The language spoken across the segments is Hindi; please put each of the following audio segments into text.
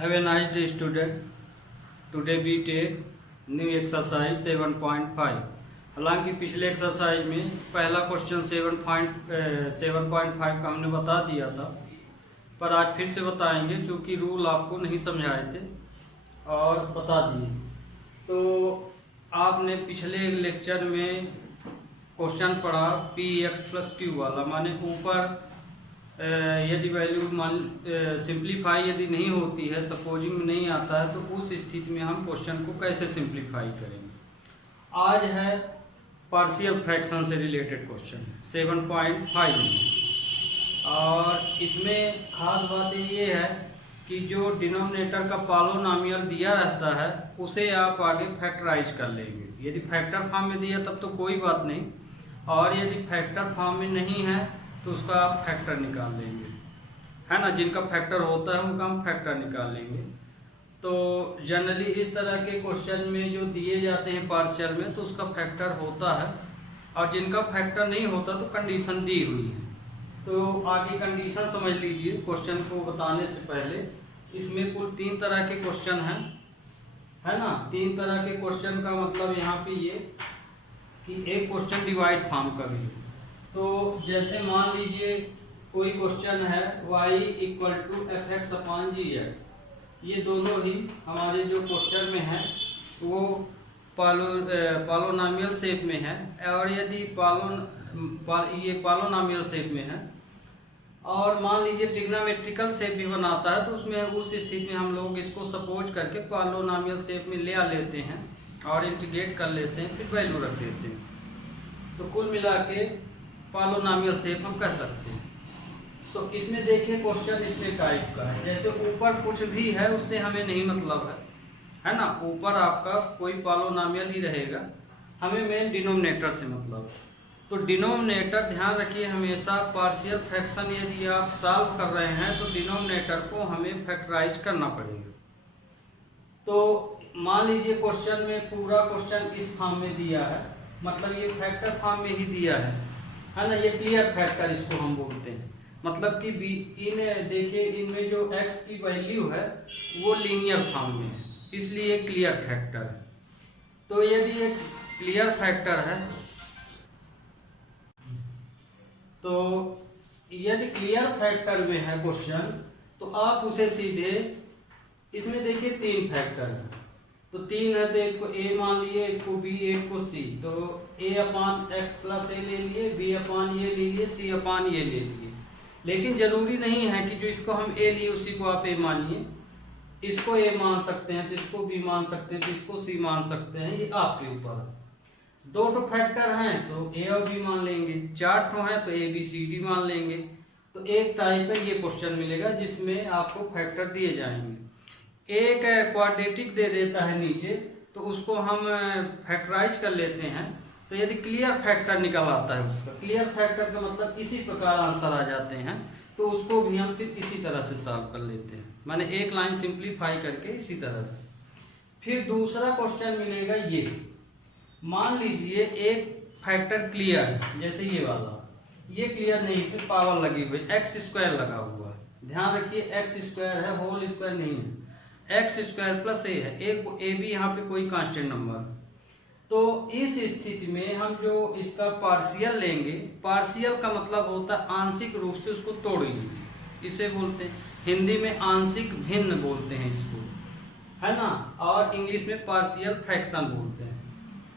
Have a nice day, student. Today we take new exercise 7.5. हालांकि पिछले एक्सरसाइज में पहला क्वेश्चन 7.5 का हमने बता दिया था, पर आज फिर से बताएंगे क्योंकि रूल आपको नहीं समझाए थे और बता दिए। तो आपने पिछले लेक्चर में क्वेश्चन पढ़ा px + q वाला, माने ऊपर यदि वैल्यू सिंप्लीफाई यदि नहीं होती है, सपोजिंग में नहीं आता है, तो उस स्थिति में हम क्वेश्चन को कैसे सिंप्लीफाई करेंगे। आज है पार्शियल फ्रैक्शन से रिलेटेड क्वेश्चन 7.5 में, और इसमें खास बात ये है कि जो डिनोमिनेटर का पॉलिनोमियल दिया रहता है उसे आप आगे फैक्टराइज कर लेंगे। यदि फैक्टर फॉर्म में दिया तब तो कोई बात नहीं, और यदि फैक्टर फॉर्म में नहीं है तो उसका आप फैक्टर निकाल लेंगे, है ना। जिनका फैक्टर होता है उनका हम फैक्टर निकाल लेंगे। तो जनरली इस तरह के क्वेश्चन में जो दिए जाते हैं पार्शियल में, तो उसका फैक्टर होता है, और जिनका फैक्टर नहीं होता तो कंडीशन दी हुई है। तो आगे कंडीशन समझ लीजिए क्वेश्चन को बताने से पहले। इसमें कुल 3 तरह के क्वेश्चन हैं, है ना। 3 तरह के क्वेश्चन का मतलब यहाँ पे ये कि एक क्वेश्चन डिवाइड फॉर्म का भी। तो जैसे मान लीजिए कोई क्वेश्चन है y = fx/gx, ये दोनों ही हमारे जो क्वेश्चन में है वो पॉलिनोमियल शेप में है, और यदि ये पॉलिनोमियल शेप में है और मान लीजिए ट्रिग्नोमेट्रिकल शेप भी बनाता है, तो उसमें उस स्थिति में हम लोग इसको सपोज करके पॉलिनोमियल शेप में ले लेते हैं और इंटीग्रेट कर लेते हैं, फिर वैल्यू रख देते हैं। तो कुल मिला के पॉलिनोमियल शेप हम कह सकते हैं। तो इसमें देखिए क्वेश्चन इस टाइप का है, जैसे ऊपर कुछ भी है उससे हमें नहीं मतलब है ना। ऊपर आपका कोई पॉलिनोमियल ही रहेगा, हमें मेन डिनोमिनेटर से मतलब है। तो डिनोमिनेटर ध्यान रखिए हमेशा, पार्शियल फ्रैक्शन यदि आप सॉल्व कर रहे हैं तो डिनोमिनेटर को हमें फैक्टराइज करना पड़ेगा। तो मान लीजिए क्वेश्चन में पूरा क्वेश्चन इस फॉर्म में दिया है, मतलब ये फैक्टर फॉर्म में ही दिया है ना। ये क्लियर फैक्टर इसको हम बोलते हैं, मतलब कि देखिए इनमें जो x की वैल्यू है वो लीनियर फॉर्म में है, इसलिए क्लियर फैक्टर है। तो यदि एक क्लियर फैक्टर है, तो यदि क्लियर फैक्टर में है क्वेश्चन, तो आप उसे सीधे इसमें देखिए 3 फैक्टर है, तो 3 है तो एक को a मान लिए, एक को b, एक को c। तो a/x + a ले लिए, b/ये ले लिए, c/ये ले लिए। लेकिन जरूरी नहीं है कि जो इसको हम a लिए उसी को आप a मानिए। इसको a मान सकते हैं तो इसको b मान सकते हैं, तो इसको c मान सकते हैं, ये आपके ऊपर है। 2 फैक्टर हैं तो a और b मान लेंगे, 4 हैं तो a b c d मान लेंगे। तो एक टाइप है ये क्वेश्चन मिलेगा जिसमें आपको फैक्टर दिए जाएंगे। एक क्वाड्रेटिक दे देता है नीचे, तो उसको हम फैक्टराइज कर लेते हैं। तो यदि क्लियर फैक्टर निकल आता है, उसका क्लियर फैक्टर का मतलब इसी प्रकार आंसर आ जाते हैं, तो उसको भी हम फिर इसी तरह से सॉल्व कर लेते हैं, माने एक लाइन सिंप्लीफाई करके इसी तरह से। फिर दूसरा क्वेश्चन मिलेगा ये, मान लीजिए एक फैक्टर क्लियर है, जैसे ये वाला, ये क्लियर नहीं, इसमें पावर लगी हुई x² लगा हुआ है। ध्यान रखिए x² है, होल स्क्वायर नहीं है, x² + a है, एक a भी यहाँ पे कोई कांस्टेंट नंबर है। तो इस स्थिति में हम जो इसका पार्शियल लेंगे, पार्शियल का मतलब होता है आंशिक रूप से उसको तोड़ लीजिए, इसे बोलते हैं हिंदी में आंशिक भिन्न बोलते हैं इसको, है ना, और इंग्लिश में पार्शियल फ्रैक्शन बोलते हैं।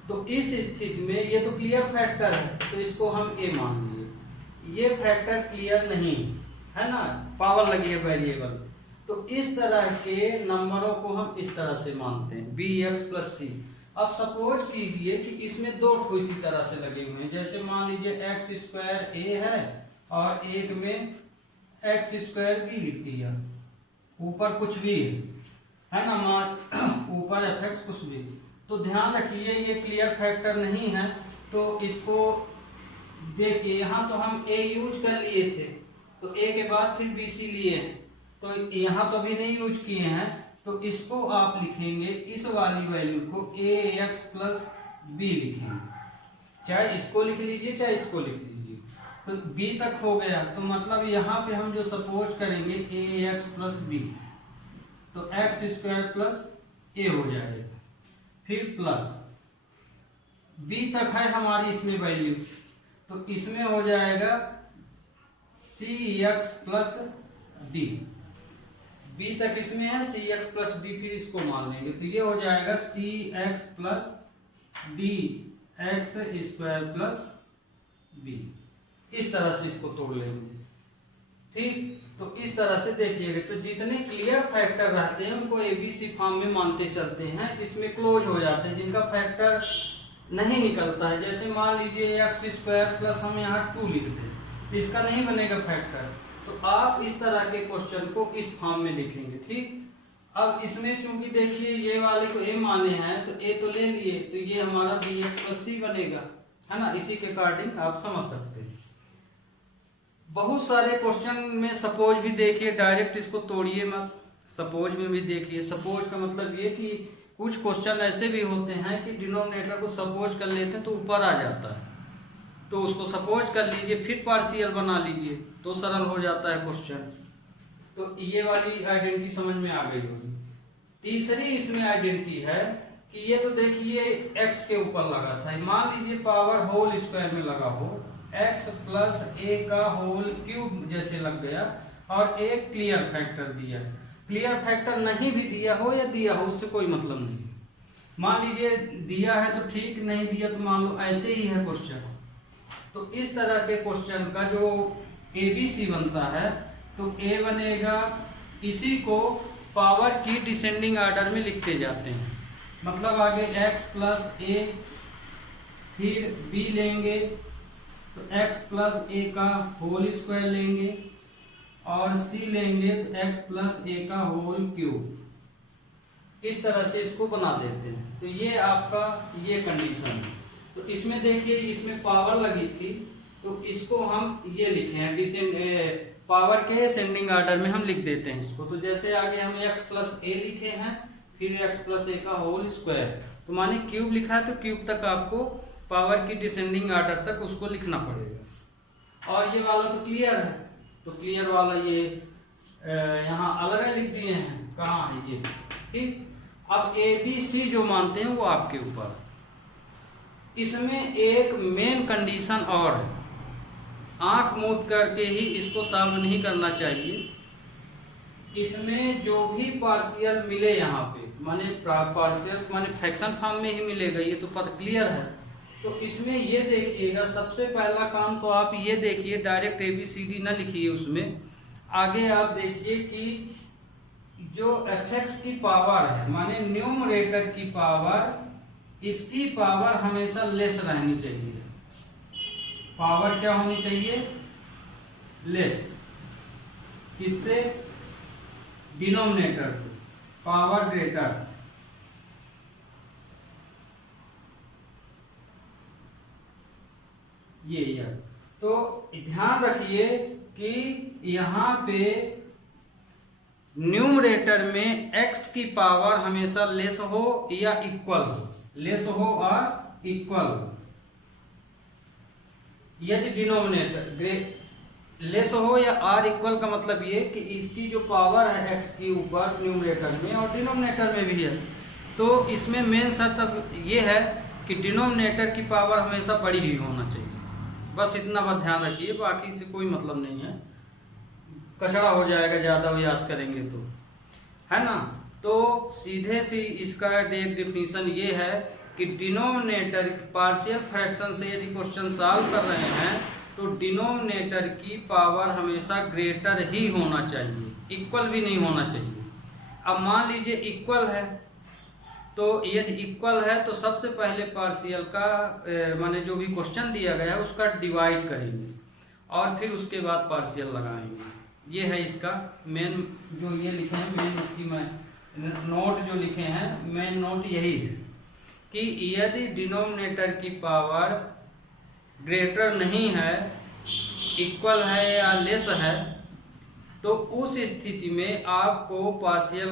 तो इस स्थिति में ये तो क्लियर फैक्टर है, तो इसको हम a मान लिए। ये फैक्टर क्लियर नहीं है ना, पावर लगी है वेरिएबल। तो इस तरह के नंबरों को हम इस तरह से मानते हैं bx + c। अब सपोज कीजिए कि इसमें 2 इसी तरह से लगे हुए हैं, जैसे मान लीजिए x² a है और एक में x² b लिख दिया, ऊपर कुछ भी है ना, ऊपर fx कुछ भी। तो ध्यान रखिए ये क्लियर फैक्टर नहीं है, तो इसको देखिए यहाँ तो हम a यूज कर लिए थे, तो a के बाद फिर bc लिए हैं, तो यहाँ तो अभी नहीं यूज किए हैं, तो इसको आप लिखेंगे, इस वाली वैल्यू को ax + b लिखेंगे। चाहे इसको लिख लीजिए चाहे इसको लिख लीजिए, तो b तक हो गया। तो मतलब यहाँ पे हम जो सपोज करेंगे ax + b, तो एक्स स्क्वायर प्लस ए हो जाएगा, फिर प्लस बी तक है हमारी इसमें वैल्यू, तो इसमें हो जाएगा C X plus B, B तक इसमें है सी एक्स प्लस बी, फिर इसको मान लेंगे तो ये हो जाएगा C X plus D X square plus B. इस तरह से इसको तोड़ लेंगे, ठीक। तो इस तरह से देखिएगा, तो जितने क्लियर फैक्टर रहते हैं उनको एबीसी फॉर्म में मानते चलते हैं, जिसमें क्लोज हो जाते हैं, जिनका फैक्टर नहीं निकलता है। जैसे मान लीजिए एक्स स्क्वायर प्लस हम यहाँ 2 लिख दें तो इसका नहीं बनेगा फैक्टर, तो आप इस तरह के क्वेश्चन को इस फॉर्म में लिखेंगे, ठीक। अब इसमें चूंकि देखिए ये वाले को ए माने हैं तो ए तो ले लिए, तो ये हमारा बी एक्स प्लस सी बनेगा, है ना। इसी के अकॉर्डिंग आप समझ सकते हैं। बहुत सारे क्वेश्चन में सपोज भी देखिए, डायरेक्ट इसको तोड़िए मत, सपोज में भी देखिए। सपोज का मतलब ये कि कुछ क्वेश्चन ऐसे भी होते हैं कि डिनोमिनेटर को सपोज कर लेते हैं तो ऊपर आ जाता है, तो उसको सपोज कर लीजिए, फिर पार्शियल बना लीजिए तो सरल हो जाता है क्वेश्चन। तो ये वाली आइडेंटिटी समझ में आ गई होगी। तीसरी इसमें आइडेंटिटी है कि ये तो देखिए x के ऊपर लगा था, मान लीजिए पावर होल स्क्वायर में लगा हो, x प्लस a का होल क्यूब जैसे लग गया, और एक क्लियर फैक्टर दिया। क्लियर फैक्टर नहीं भी दिया हो या दिया हो उससे कोई मतलब नहीं। मान लीजिए दिया है तो ठीक, नहीं दिया तो मान लो ऐसे ही है क्वेश्चन। तो इस तरह के क्वेश्चन का जो ABC बनता है, तो A बनेगा, इसी को पावर की डिसेंडिंग ऑर्डर में लिखते जाते हैं। मतलब आगे x प्लस a, फिर b लेंगे तो x प्लस a का होल स्क्वायर लेंगे, और c लेंगे तो x प्लस a का होल क्यूब। इस तरह से इसको बना देते हैं। तो ये आपका ये कंडीशन है। तो इसमें देखिए इसमें पावर लगी थी, तो इसको हम ये लिखे हैं पावर के असेंडिंग ऑर्डर में हम लिख देते हैं इसको। तो जैसे आगे हम x प्लस a लिखे हैं, फिर x प्लस a का होल स्क्वायर, तो माने क्यूब लिखा है तो क्यूब तक आपको पावर की डिसेंडिंग ऑर्डर तक उसको लिखना पड़ेगा। और ये वाला तो क्लियर है, तो क्लियर वाला ये यहाँ अलग लिख दिए हैं, कहाँ है ये, ठीक। अब ABC जो मानते हैं वो आपके ऊपर। इसमें एक मेन कंडीशन और है, आंख मूंद करके ही इसको सॉल्व नहीं करना चाहिए। इसमें जो भी पार्शियल मिले यहाँ पे, माने पार्शियल माने फ्रैक्शन फॉर्म में ही मिलेगा, ये तो पता क्लियर है। तो इसमें ये देखिएगा, सबसे पहला काम तो आप ये देखिए, डायरेक्ट ABCD ना लिखिए उसमें, आगे आप देखिए कि जो fx की पावर है, माने न्यूमरेटर की पावर, इसकी पावर हमेशा लेस रहनी चाहिए। पावर क्या होनी चाहिए? लेस। किससे? डिनोमिनेटर से। Power greater. ये तो ध्यान रखिए कि यहाँ पे न्यूमरेटर में x की पावर हमेशा लेस हो या इक्वल हो, लेस हो और इक्वल हो। यदि डिनोमिनेटर लेस हो या आर इक्वल का मतलब ये कि इसकी जो पावर है x की ऊपर न्यूमरेटर में और डिनोमिनेटर में भी है, तो इसमें मेन शर्त अब ये है कि डिनोमिनेटर की पावर हमेशा बड़ी ही होना चाहिए। बस इतना बात ध्यान रखिए, बाकी से कोई मतलब नहीं है, कचड़ा हो जाएगा ज़्यादा वो याद करेंगे तो, है ना। तो सीधे सी इसका एक डिफिनीशन ये है कि डिनोमिनेटर पार्शियल फ्रैक्शन से यदि क्वेश्चन सॉल्व कर रहे हैं तो डिनोमिनेटर की पावर हमेशा ग्रेटर ही होना चाहिए, इक्वल भी नहीं होना चाहिए। अब मान लीजिए इक्वल है, तो यदि इक्वल है तो सबसे पहले पार्शियल का माने जो भी क्वेश्चन दिया गया है उसका डिवाइड करेंगे और फिर उसके बाद पार्शियल लगाएंगे। ये है इसका मेन, जो ये लिखे हैं मेन, इसकी नोट जो लिखे हैं मेन नोट यही है कि यदि डिनोमिनेटर की पावर ग्रेटर नहीं है, इक्वल है या लेस है, तो उस स्थिति में आपको पार्शियल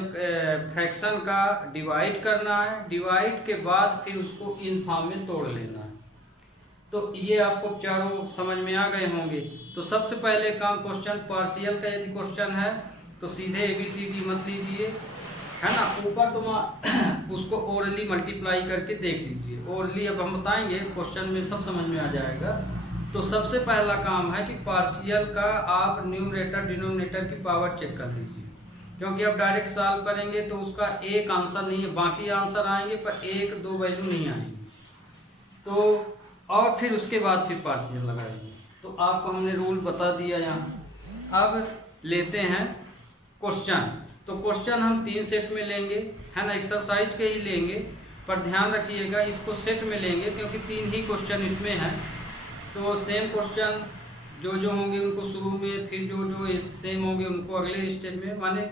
फ्रैक्शन का डिवाइड करना है, डिवाइड के बाद फिर उसको इन फॉर्म में तोड़ लेना है। तो ये आपको चारों समझ में आ गए होंगे। तो सबसे पहले काम क्वेश्चन पार्शियल का यदि क्वेश्चन है तो सीधे ABCD मत लीजिए, है ना। ऊपर तो उसको ओरली मल्टीप्लाई करके देख लीजिए। ओरली अब हम बताएंगे, क्वेश्चन में सब समझ में आ जाएगा। तो सबसे पहला काम है कि पार्शियल का आप न्यूमरेटर डिनोमिनेटर की पावर चेक कर लीजिए, क्योंकि अब डायरेक्ट सॉल्व करेंगे तो उसका एक आंसर नहीं है, बाकी आंसर आएंगे पर एक दो वैल्यू नहीं आएंगे। तो और फिर उसके बाद फिर पार्शियल लगाएंगे। तो आपको हमने रूल बता दिया यहाँ। अब लेते हैं क्वेश्चन। तो क्वेश्चन हम 3 सेट में लेंगे, है ना, एक्सरसाइज के ही लेंगे, पर ध्यान रखिएगा इसको सेट में लेंगे क्योंकि 3 ही क्वेश्चन इसमें हैं। तो सेम क्वेश्चन जो होंगे उनको शुरू में, फिर जो सेम होंगे उनको अगले स्टेप में, माने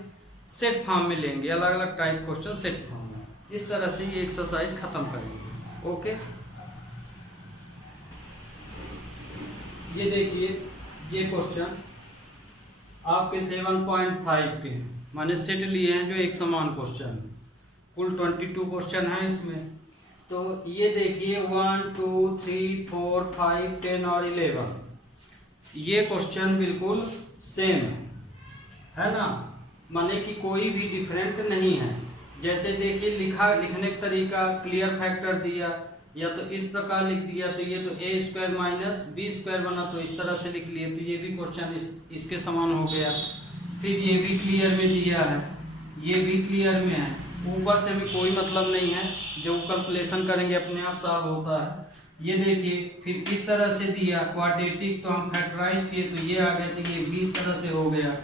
सेट फॉर्म में लेंगे, अलग अलग टाइप क्वेश्चन सेट फॉर्म में। इस तरह से ये एक्सरसाइज खत्म करेंगे। ओके, ये देखिए, ये क्वेश्चन आपके 7.5 पे माने सेट लिए हैं, जो एक समान क्वेश्चन, कुल 22 क्वेश्चन है इसमें। तो ये देखिए 1 2 3 4 5 10 और 11, ये क्वेश्चन बिल्कुल सेम है ना, माने कि कोई भी डिफरेंट नहीं है। जैसे देखिए लिखने का तरीका, क्लियर फैक्टर दिया या तो इस प्रकार लिख दिया, तो ये तो a square minus b square बना, तो इस तरह से लिख लिए, तो ये भी क्वेश्चन इसके समान हो गया। फिर ये भी क्लियर में दिया है, ये भी क्लियर में है, ऊपर से भी कोई मतलब नहीं है, जो कैलकुलेशन करेंगे अपने आप सॉल्व होता है। ये देखिए, फिर इस तरह से दिया क्वाड्रेटिक, तो हम फैक्टराइज किए तो ये आ गया, तो ये भी इस तरह से हो गया।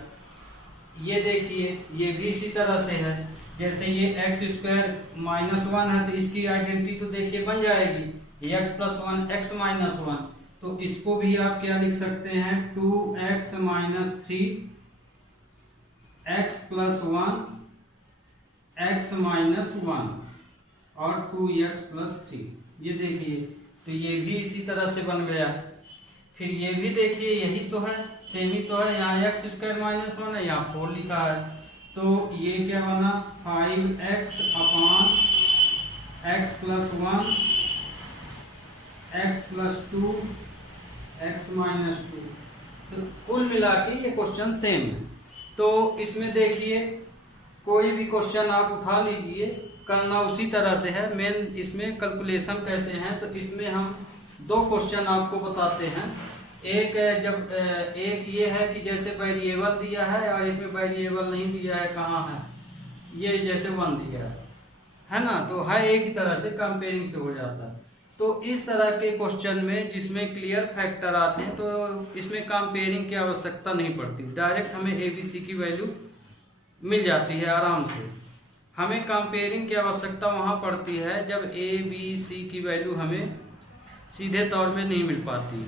ये देखिए, ये भी इसी तरह से है, जैसे ये एक्स स्क्वायर माइनस 1 है, तो इसकी आइडेंटिटी तो देखिए बन जाएगी एक्स प्लस 1 एक्स माइनस 1, तो इसको भी आप क्या लिख सकते हैं 2x minus 3 x plus 1 x minus 1 और 2x प्लस 3। ये देखिए, तो ये भी इसी तरह से बन गया। फिर ये भी देखिए, यही तो है, सेम ही तो है, यहाँ एक्स स्क्वायर माइनस 1 है, यहाँ 4 लिखा है, तो ये क्या बना 5x upon x plus 1 x plus 2 x minus 2। तो कुल मिला के ये क्वेश्चन सेम है। तो इसमें देखिए, कोई भी क्वेश्चन आप उठा लीजिए, करना उसी तरह से है। मेन इसमें कैलकुलेशन कैसे हैं, तो इसमें हम 2 क्वेश्चन आपको बताते हैं। एक ये है कि जैसे वेरिएबल दिया है और एक में वेरिएबल नहीं दिया है, कहाँ है, ये जैसे 1 दिया है ना, तो है एक ही तरह से कंपेयरिंग से हो जाता है। तो इस तरह के क्वेश्चन में जिसमें क्लियर फैक्टर आते हैं, तो इसमें कंपेयरिंग की आवश्यकता नहीं पड़ती, डायरेक्ट हमें ABC की वैल्यू मिल जाती है आराम से। हमें कंपेयरिंग की आवश्यकता वहाँ पड़ती है जब ABC की वैल्यू हमें सीधे तौर में नहीं मिल पाती।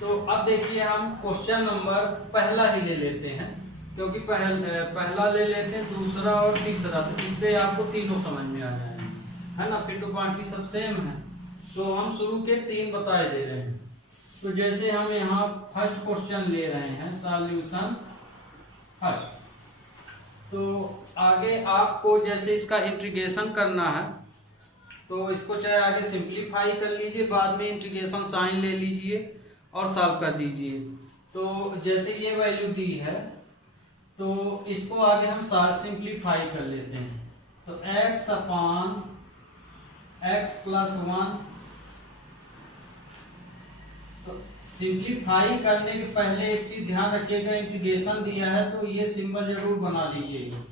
तो अब देखिए, हम क्वेश्चन नंबर पहला ही ले लेते हैं, क्योंकि पहला ले लेते हैं, दूसरा और तीसरा, तो इससे आपको तीनों समझ में आ जाएंगे, है ना। फिर तो बाकी सब सेम है। तो हम शुरू के 3 बताए दे रहे हैं। तो जैसे हम यहाँ फर्स्ट क्वेश्चन ले रहे हैं, सॉल्यूशन फर्स्ट, तो आगे आपको जैसे इसका इंटीग्रेशन करना है, तो इसको चाहे आगे सिंप्लीफाई कर लीजिए, बाद में इंटीग्रेशन साइन ले लीजिए और सॉल्व कर दीजिए। तो जैसे ये वैल्यू दी है, तो इसको आगे हम सिंप्लीफाई कर लेते हैं। तो x अपॉन एक्स प्लस 1, तो सिंप्लीफाई करने के पहले एक चीज ध्यान रखिएगा, इंटीग्रेशन दिया है तो ये सिंबल जरूर बना लीजिएगा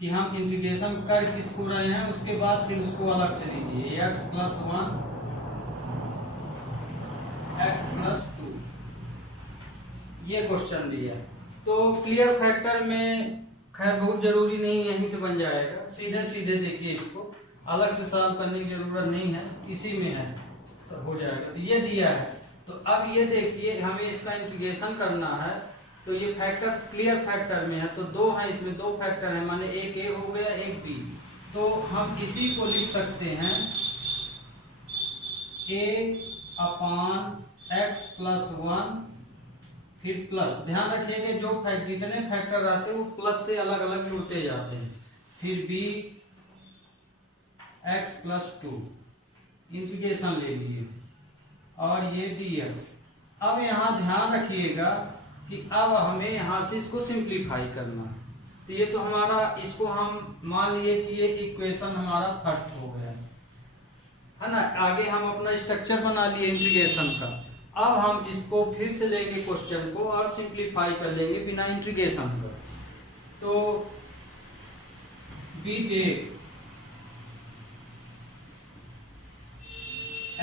कि हम इंटीग्रेशन कर किसको रहे हैं, उसके बाद फिर उसको अलग से लीजिए, x प्लस 1 एक्स प्लस 2, ये क्वेश्चन दिया। तो क्लियर फैक्टर में खैर बहुत जरूरी नहीं, यहीं से बन जाएगा, सीधे सीधे देखिए, इसको अलग से सॉल्व करने की जरूरत नहीं है, इसी में है, हो जाएगा। तो ये दिया है, तो अब ये देखिए, हमें इसका इंटीग्रेशन करना है, तो ये फैक्टर क्लियर फैक्टर में है, तो 2 है इसमें, 2 फैक्टर है, माने एक a हो गया एक b, तो हम इसी को लिख सकते हैं a अपॉन एक्स प्लस 1 फिर प्लस, ध्यान रखिएगा जो जितने फैक्टर आते हैं वो प्लस से अलग अलग जुड़ते जाते हैं, फिर b एक्स प्लस 2 इंटीग्रेशन ले लीजिए और ये dx। अब यहाँ ध्यान रखिएगा कि अब हमें यहाँ से इसको सिंप्लीफाई करना है, तो ये तो हमारा, इसको हम मान लिए कि ये इक्वेशन हमारा फर्स्ट हो गया है ना। आगे हम अपना स्ट्रक्चर बना लिए इंटीग्रेशन का। अब हम इसको फिर से लेंगे क्वेश्चन को और सिंप्लीफाई कर लेंगे बिना इंटीग्रेशन का। तो be take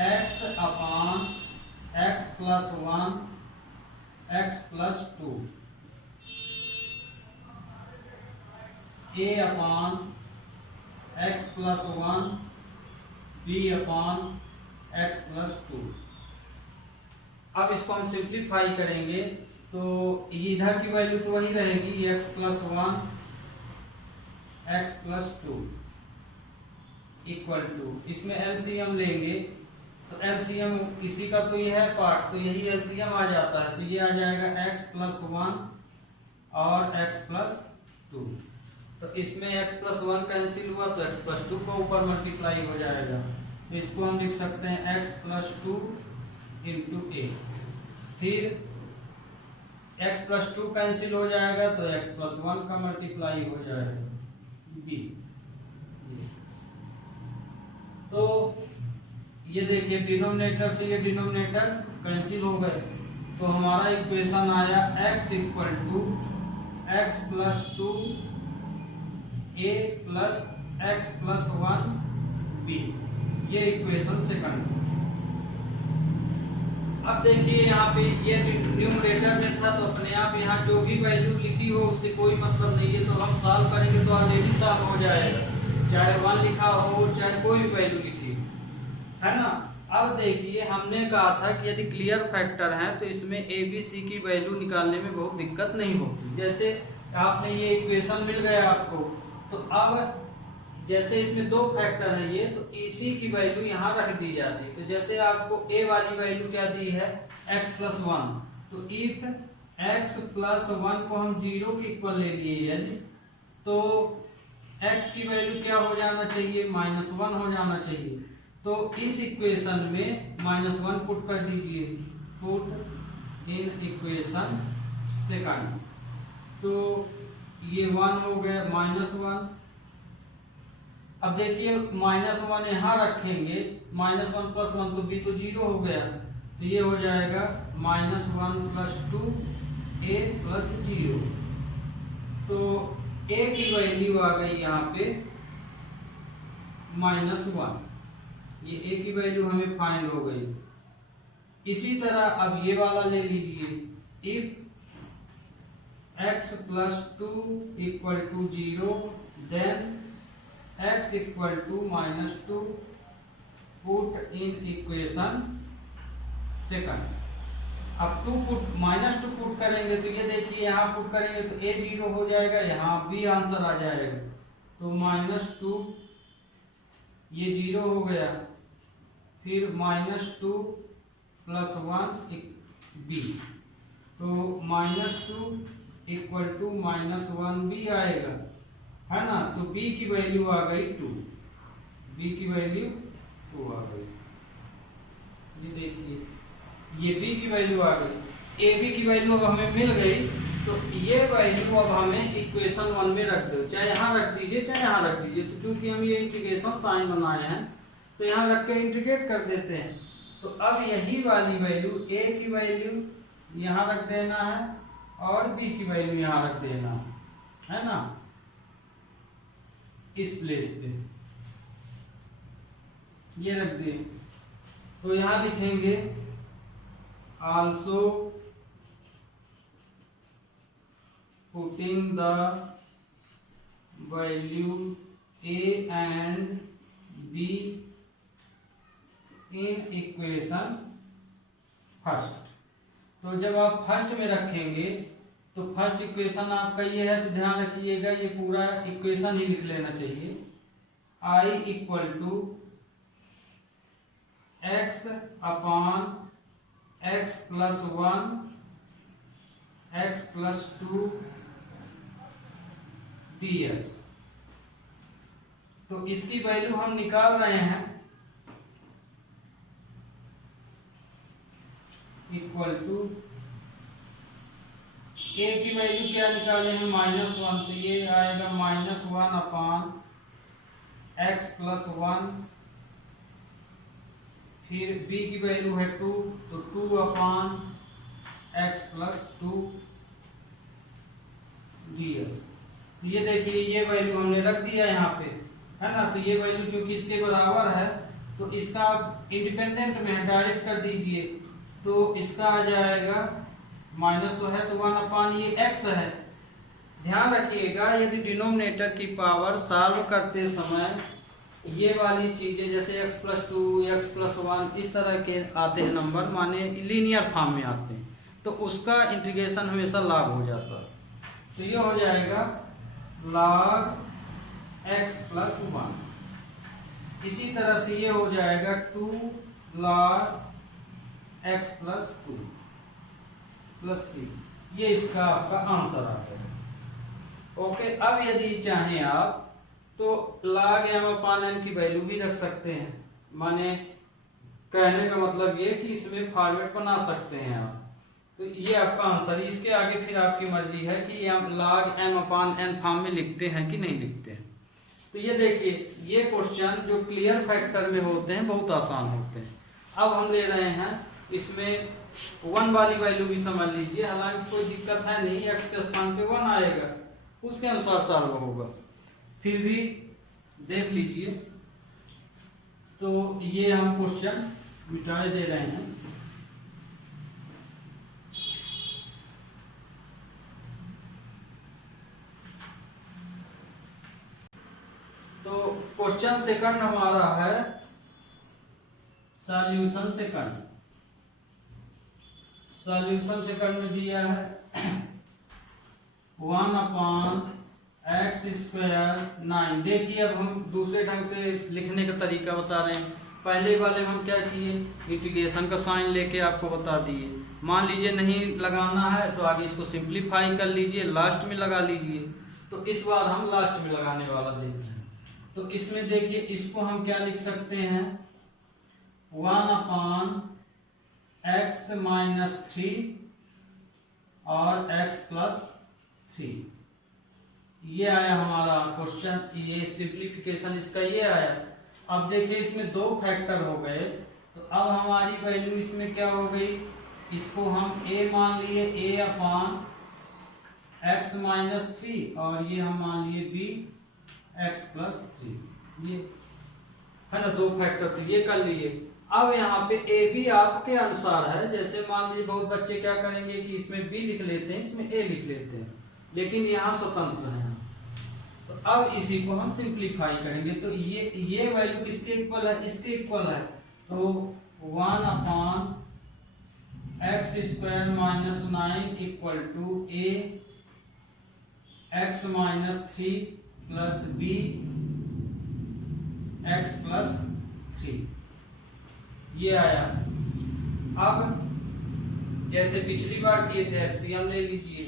x upon x plus 1 x plus 2 a upon x plus 1 b upon x plus 2। अब इसको हम सिंप्लीफाई करेंगे तो ये इधर की वैल्यू तो वही रहेगी x plus 1 x plus 2 equal to, इसमें एलसीएम लेंगे तो एलसीएम इसी का तो ये है पार्ट, तो यही एलसीएम आ जाता है। तो ये आ जाएगा x प्लस 1 और x प्लस 2। तो इसमें x प्लस 1 कैंसिल हुआ तो x प्लस 2 को ऊपर मल्टीप्लाई हो जाएगा। तो इसको हम लिख सकते हैं x प्लस 2 इंटू ए। फिर x प्लस 2 कैंसिल हो जाएगा तो x प्लस 1 का मल्टीप्लाई हो जाएगा b। तो ये देखिए डिनोमिनेटर से ये डिनोमिनेटर कैंसिल हो गए, तो हमारा इक्वेशन आया x equal to x plus 2 a plus x plus 1 b। ये इक्वेशन सेकंड। अब देखिए यहाँ पे ये न्यूमरेटर में था तो अपने आप यहाँ जो भी वैल्यू लिखी हो उससे कोई मतलब नहीं है, तो हम सॉल्व करेंगे तो ऑलरेडी सॉल्व हो जाएगा, चाहे 1 लिखा हो चाहे कोई भी वैल्यू लिखी है ना। अब देखिए हमने कहा था कि यदि क्लियर फैक्टर है तो इसमें ए बी सी की वैल्यू निकालने में बहुत दिक्कत नहीं होती। जैसे आपने ये इक्वेशन मिल गया आपको, तो अब जैसे इसमें दो फैक्टर है ये, तो इसी की वैल्यू यहाँ रख दी जाती है। तो जैसे आपको a वाली वैल्यू क्या दी है x प्लस 1, तो इफ x प्लस 1 को हम 0 के इक्वल ले लिए यदि, तो x की वैल्यू क्या हो जाना चाहिए, -1 हो जाना चाहिए। तो इस इक्वेशन में -1 पुट कर दीजिए, पुट इन इक्वेशन सेकंड। तो ये 1 हो गया -1। अब देखिए -1 यहाँ रखेंगे, -1 प्लस 1 तो b तो 0 हो गया, तो ये हो जाएगा -1 प्लस 2 a प्लस 0। तो a की वैल्यू आ गई यहाँ पे -1, ये a की वैल्यू हमें फाइंड हो गई। इसी तरह अब ये वाला ले लीजिए, if x plus 2 equal to 0 then x equal to -2 put in equation second. अब -2 पुट करेंगे तो ये देखिए यहाँ पुट करेंगे तो a 0 हो जाएगा, यहाँ b आंसर आ जाएगा। तो -2 ये 0 हो गया, फिर -2 प्लस 1 b, तो -2 इक्वल टू -1b आएगा, है ना। तो b की वैल्यू आ गई 2, b की वैल्यू 2 आ गई। ये देखिए ये b की वैल्यू आ गई, ab की वैल्यू अब हमें मिल गई। तो ये वैल्यू अब हमें इक्वेशन 1 में रख दो, चाहे यहाँ रख दीजिए चाहे यहाँ रख दीजिए। तो चूंकि हम ये इंटीग्रेशन साइन बनाए हैं तो यहाँ रख के इंटीग्रेट कर देते हैं। तो अब यही वाली वैल्यू a की वैल्यू यहाँ रख देना है और b की वैल्यू यहाँ रख देना है ना, इस प्लेस पे ये रख दे। तो यहां लिखेंगे also putting the value a and b in equation first. तो जब आप फर्स्ट में रखेंगे तो फर्स्ट इक्वेशन आपका ये है, तो ध्यान रखिएगा ये पूरा इक्वेशन ही लिख लेना चाहिए। i equal to x upon x plus 1 x plus 2 dx। तो इसकी वैल्यू हम निकाल रहे हैं इक्वल टू ए की वैल्यू क्या निकाले हैं -1, तो ये आएगा -1/x+1। फिर b की वैल्यू है 2, तो 2/x+2 dx। तो ये देखिए ये वैल्यू हमने रख दिया यहाँ पे, है ना। तो ये वैल्यू जो कि इसके बराबर है, तो इसका आप इंडिपेंडेंट में है डायरेक्ट कर दीजिए, तो इसका आ जाएगा माइनस तो है तो 1/, ये x है। ध्यान रखिएगा यदि डिनोमिनेटर की पावर सॉल्व करते समय ये वाली चीजें जैसे x+2 x+1 इस तरह के आते हैं नंबर, माने लीनियर फॉर्म में आते हैं, तो उसका इंटीग्रेशन हमेशा log हो जाता है। तो ये हो जाएगा log x+1। इसी तरह से ये हो जाएगा 2 log x+2 प्लस c। ये इसका आपका आंसर आ गया। ओके, अब यदि चाहें आप तो log m/n की वैल्यू भी रख सकते हैं, माने कहने का मतलब ये कि इसमें फॉर्मेट बना सकते हैं आप। तो ये आपका आंसर है। इसके आगे फिर आपकी मर्जी है कि log m/n फॉर्म में लिखते हैं कि नहीं लिखते हैं। तो ये देखिए ये क्वेश्चन जो क्लियर फैक्टर में होते हैं बहुत आसान होते हैं। अब हम ले रहे हैं इसमें 1 वाली वैल्यू भी समझ लीजिए, हालांकि कोई दिक्कत है नहीं, x के स्थान पे 1 आएगा, उसके अनुसार सॉल्व होगा, फिर भी देख लीजिए। तो ये हम क्वेश्चन मिटाए दे रहे हैं। तो क्वेश्चन सेकंड हमारा है सॉल्यूशन सेकंड। सॉल्यूशन सेकंड में दिया है 1/x²9। देखिए अब हम दूसरे ढंग से लिखने का तरीका बता रहे हैं। पहले वाले में हम क्या किए, इंटीग्रेशन का साइन लेके आपको बता दिए। मान लीजिए नहीं लगाना है तो आगे इसको सिंप्लीफाई कर लीजिए, लास्ट में लगा लीजिए। तो इस बार हम लास्ट में लगाने वाला देखते हैं। तो इसमें देखिए इसको हम क्या लिख सकते हैं, 1/x-3 और x+3। ये आया हमारा क्वेश्चन, ये सिंप्लीफिकेशन इसका ये आया। अब देखिए इसमें 2 फैक्टर हो गए, तो अब हमारी वैल्यू इसमें क्या हो गई, इसको हम a मान लिए a/x-3 और ये हम मान लिए b x+3। ये है ना 2 फैक्टर, तो ये कर लिए। अब यहाँ पे a b आपके अनुसार है, जैसे मान लीजिए बहुत बच्चे क्या करेंगे कि इसमें b लिख लेते हैं, इसमें a लिख लेते हैं, लेकिन यहाँ स्वतंत्र है। तो अब इसी को हम सिंप्लीफाई करेंगे, तो ये वैल्यू किसके इक्वल है, इसके इक्वल है। तो 1/x²-9 equal to a/x-3 plus b x+3। ये आया। अब जैसे पिछली बार किए थे एलसीएम ले लीजिए,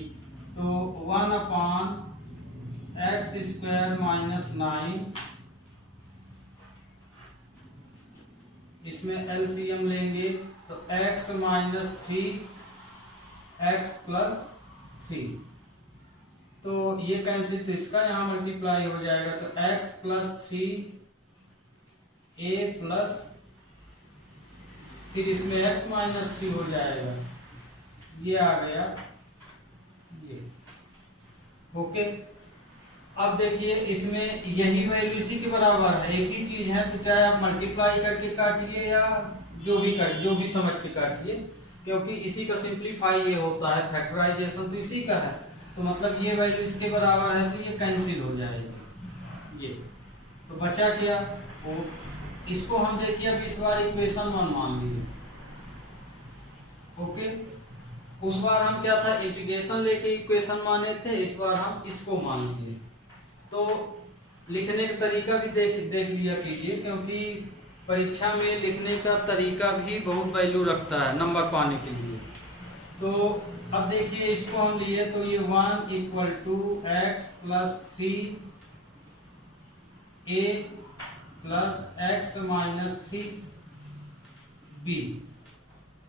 तो 1/x²-9 इसमें एलसीएम लेंगे तो x-3 x+3, तो ये कैंसिल, तो इसका यहाँ मल्टीप्लाई हो जाएगा, तो x+3 a प्लस फिर इसमें x-3 हो जाएगा, ये आ गया ये। ओके, अब देखिए इसमें यही वैल्यू इसी के बराबर है, एक ही चीज है, तो चाहे आप मल्टीप्लाई करके काटिए या जो भी समझ के काटिए, क्योंकि इसी का सिंप्लीफाई ये होता है, फैक्टराइजेशन तो इसी का है। तो मतलब ये वैल्यू इसके बराबर है, तो ये कैंसिल हो जाएगा ये। तो बचा क्या, वो इसको हम देखिए अब इस बार इक्वेशन 1 मान लिए। ओके, उस बार हम क्या था, इंटीग्रेशन लेके इक्वेशन माने थे, इस बार हम इसको मान लिए। तो लिखने का तरीका भी देख लिया कीजिए, क्योंकि परीक्षा में लिखने का तरीका भी बहुत वैल्यू रखता है नंबर पाने के लिए। तो अब देखिए इसको हम लिए, तो ये 1 equal to x+3 a plus x-3 b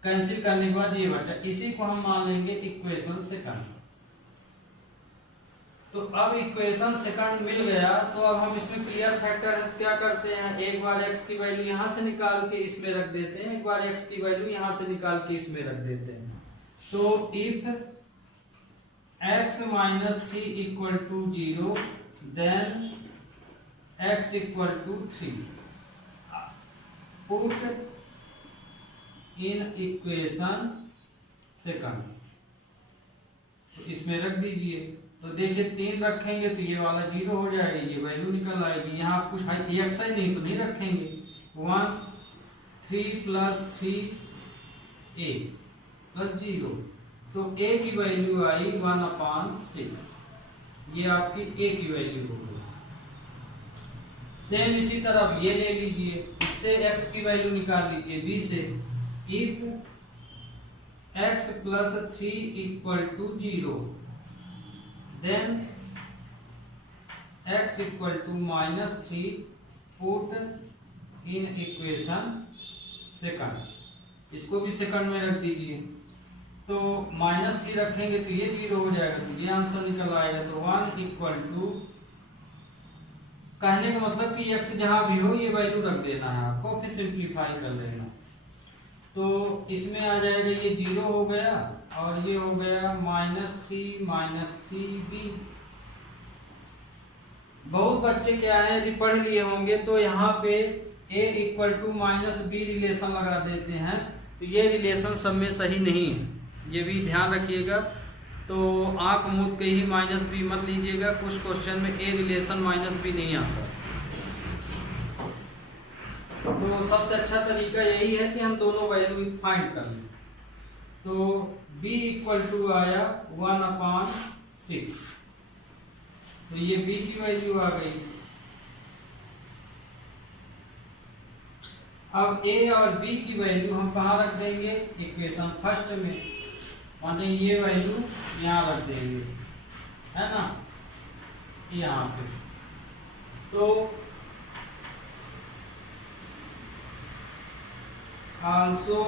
cancel करने के बाद ये बचा, इसी को हम मान लेंगे इक्वेशन सेकंड। तो अब इक्वेशन सेकंड मिल गया, तो अब हम इसमें क्लियर फैक्टर है क्या करते हैं, एक बार x की वैल्यू यहाँ से निकाल के इसमें रख देते हैं, एक बार x की वैल्यू यहाँ से निकाल के इसमें रख देते हैं। तो if x minus 3 equal to 0 then x equal to 3, put in equation second, तो इसमें रख दीजिए। तो देखिए 3 रखेंगे तो ये वाला 0 हो जाएगा, ये वैल्यू निकल आएगी। यहाँ कुछ एक्स ही नहीं तो नहीं रखेंगे। 1 3 प्लस 3 a प्लस 0, तो a की वैल्यू आई 1/6, ये आपकी a की वैल्यू हो गई। सेम इसी तरह ये ले लीजिए, इससे x की वैल्यू निकाल लीजिए b से। If x plus 3 equal to 0 then x equal to minus 3, put in equation second, इसको भी सेकंड में रख दीजिए। तो -3 रखेंगे तो ये 0 हो जाएगा, तो ये आंसर निकल आएगा। तो 1 इक्वल टू, कहने का मतलब कि x जहां भी हो ये वैल्यू रख देना है आपको, फिर सिंप्लीफाई कर लेना। तो इसमें आ जाएगा ये 0 हो गया और ये हो गया -3 b। बहुत बच्चे क्या है यदि पढ़ लिए होंगे तो यहाँ पे a equal to -b relation लगा देते हैं, तो ये रिलेशन सब में सही नहीं है, ये भी ध्यान रखिएगा। तो आंख मूंद के ही -b मत लीजिएगा, कुछ क्वेश्चन में a रिलेशन -b नहीं आता। तो सबसे अच्छा तरीका यही है कि हम दोनों वैल्यू फाइंड कर लें। तो b इक्वल टू आया 1/6, तो ये b की वैल्यू आ गई। अब a और b की वैल्यू हम कहाँ रख देंगे, इक्वेशन फर्स्ट में, माने ये वैल्यू यहाँ रख देंगे, है ना, यहाँ पे। तो also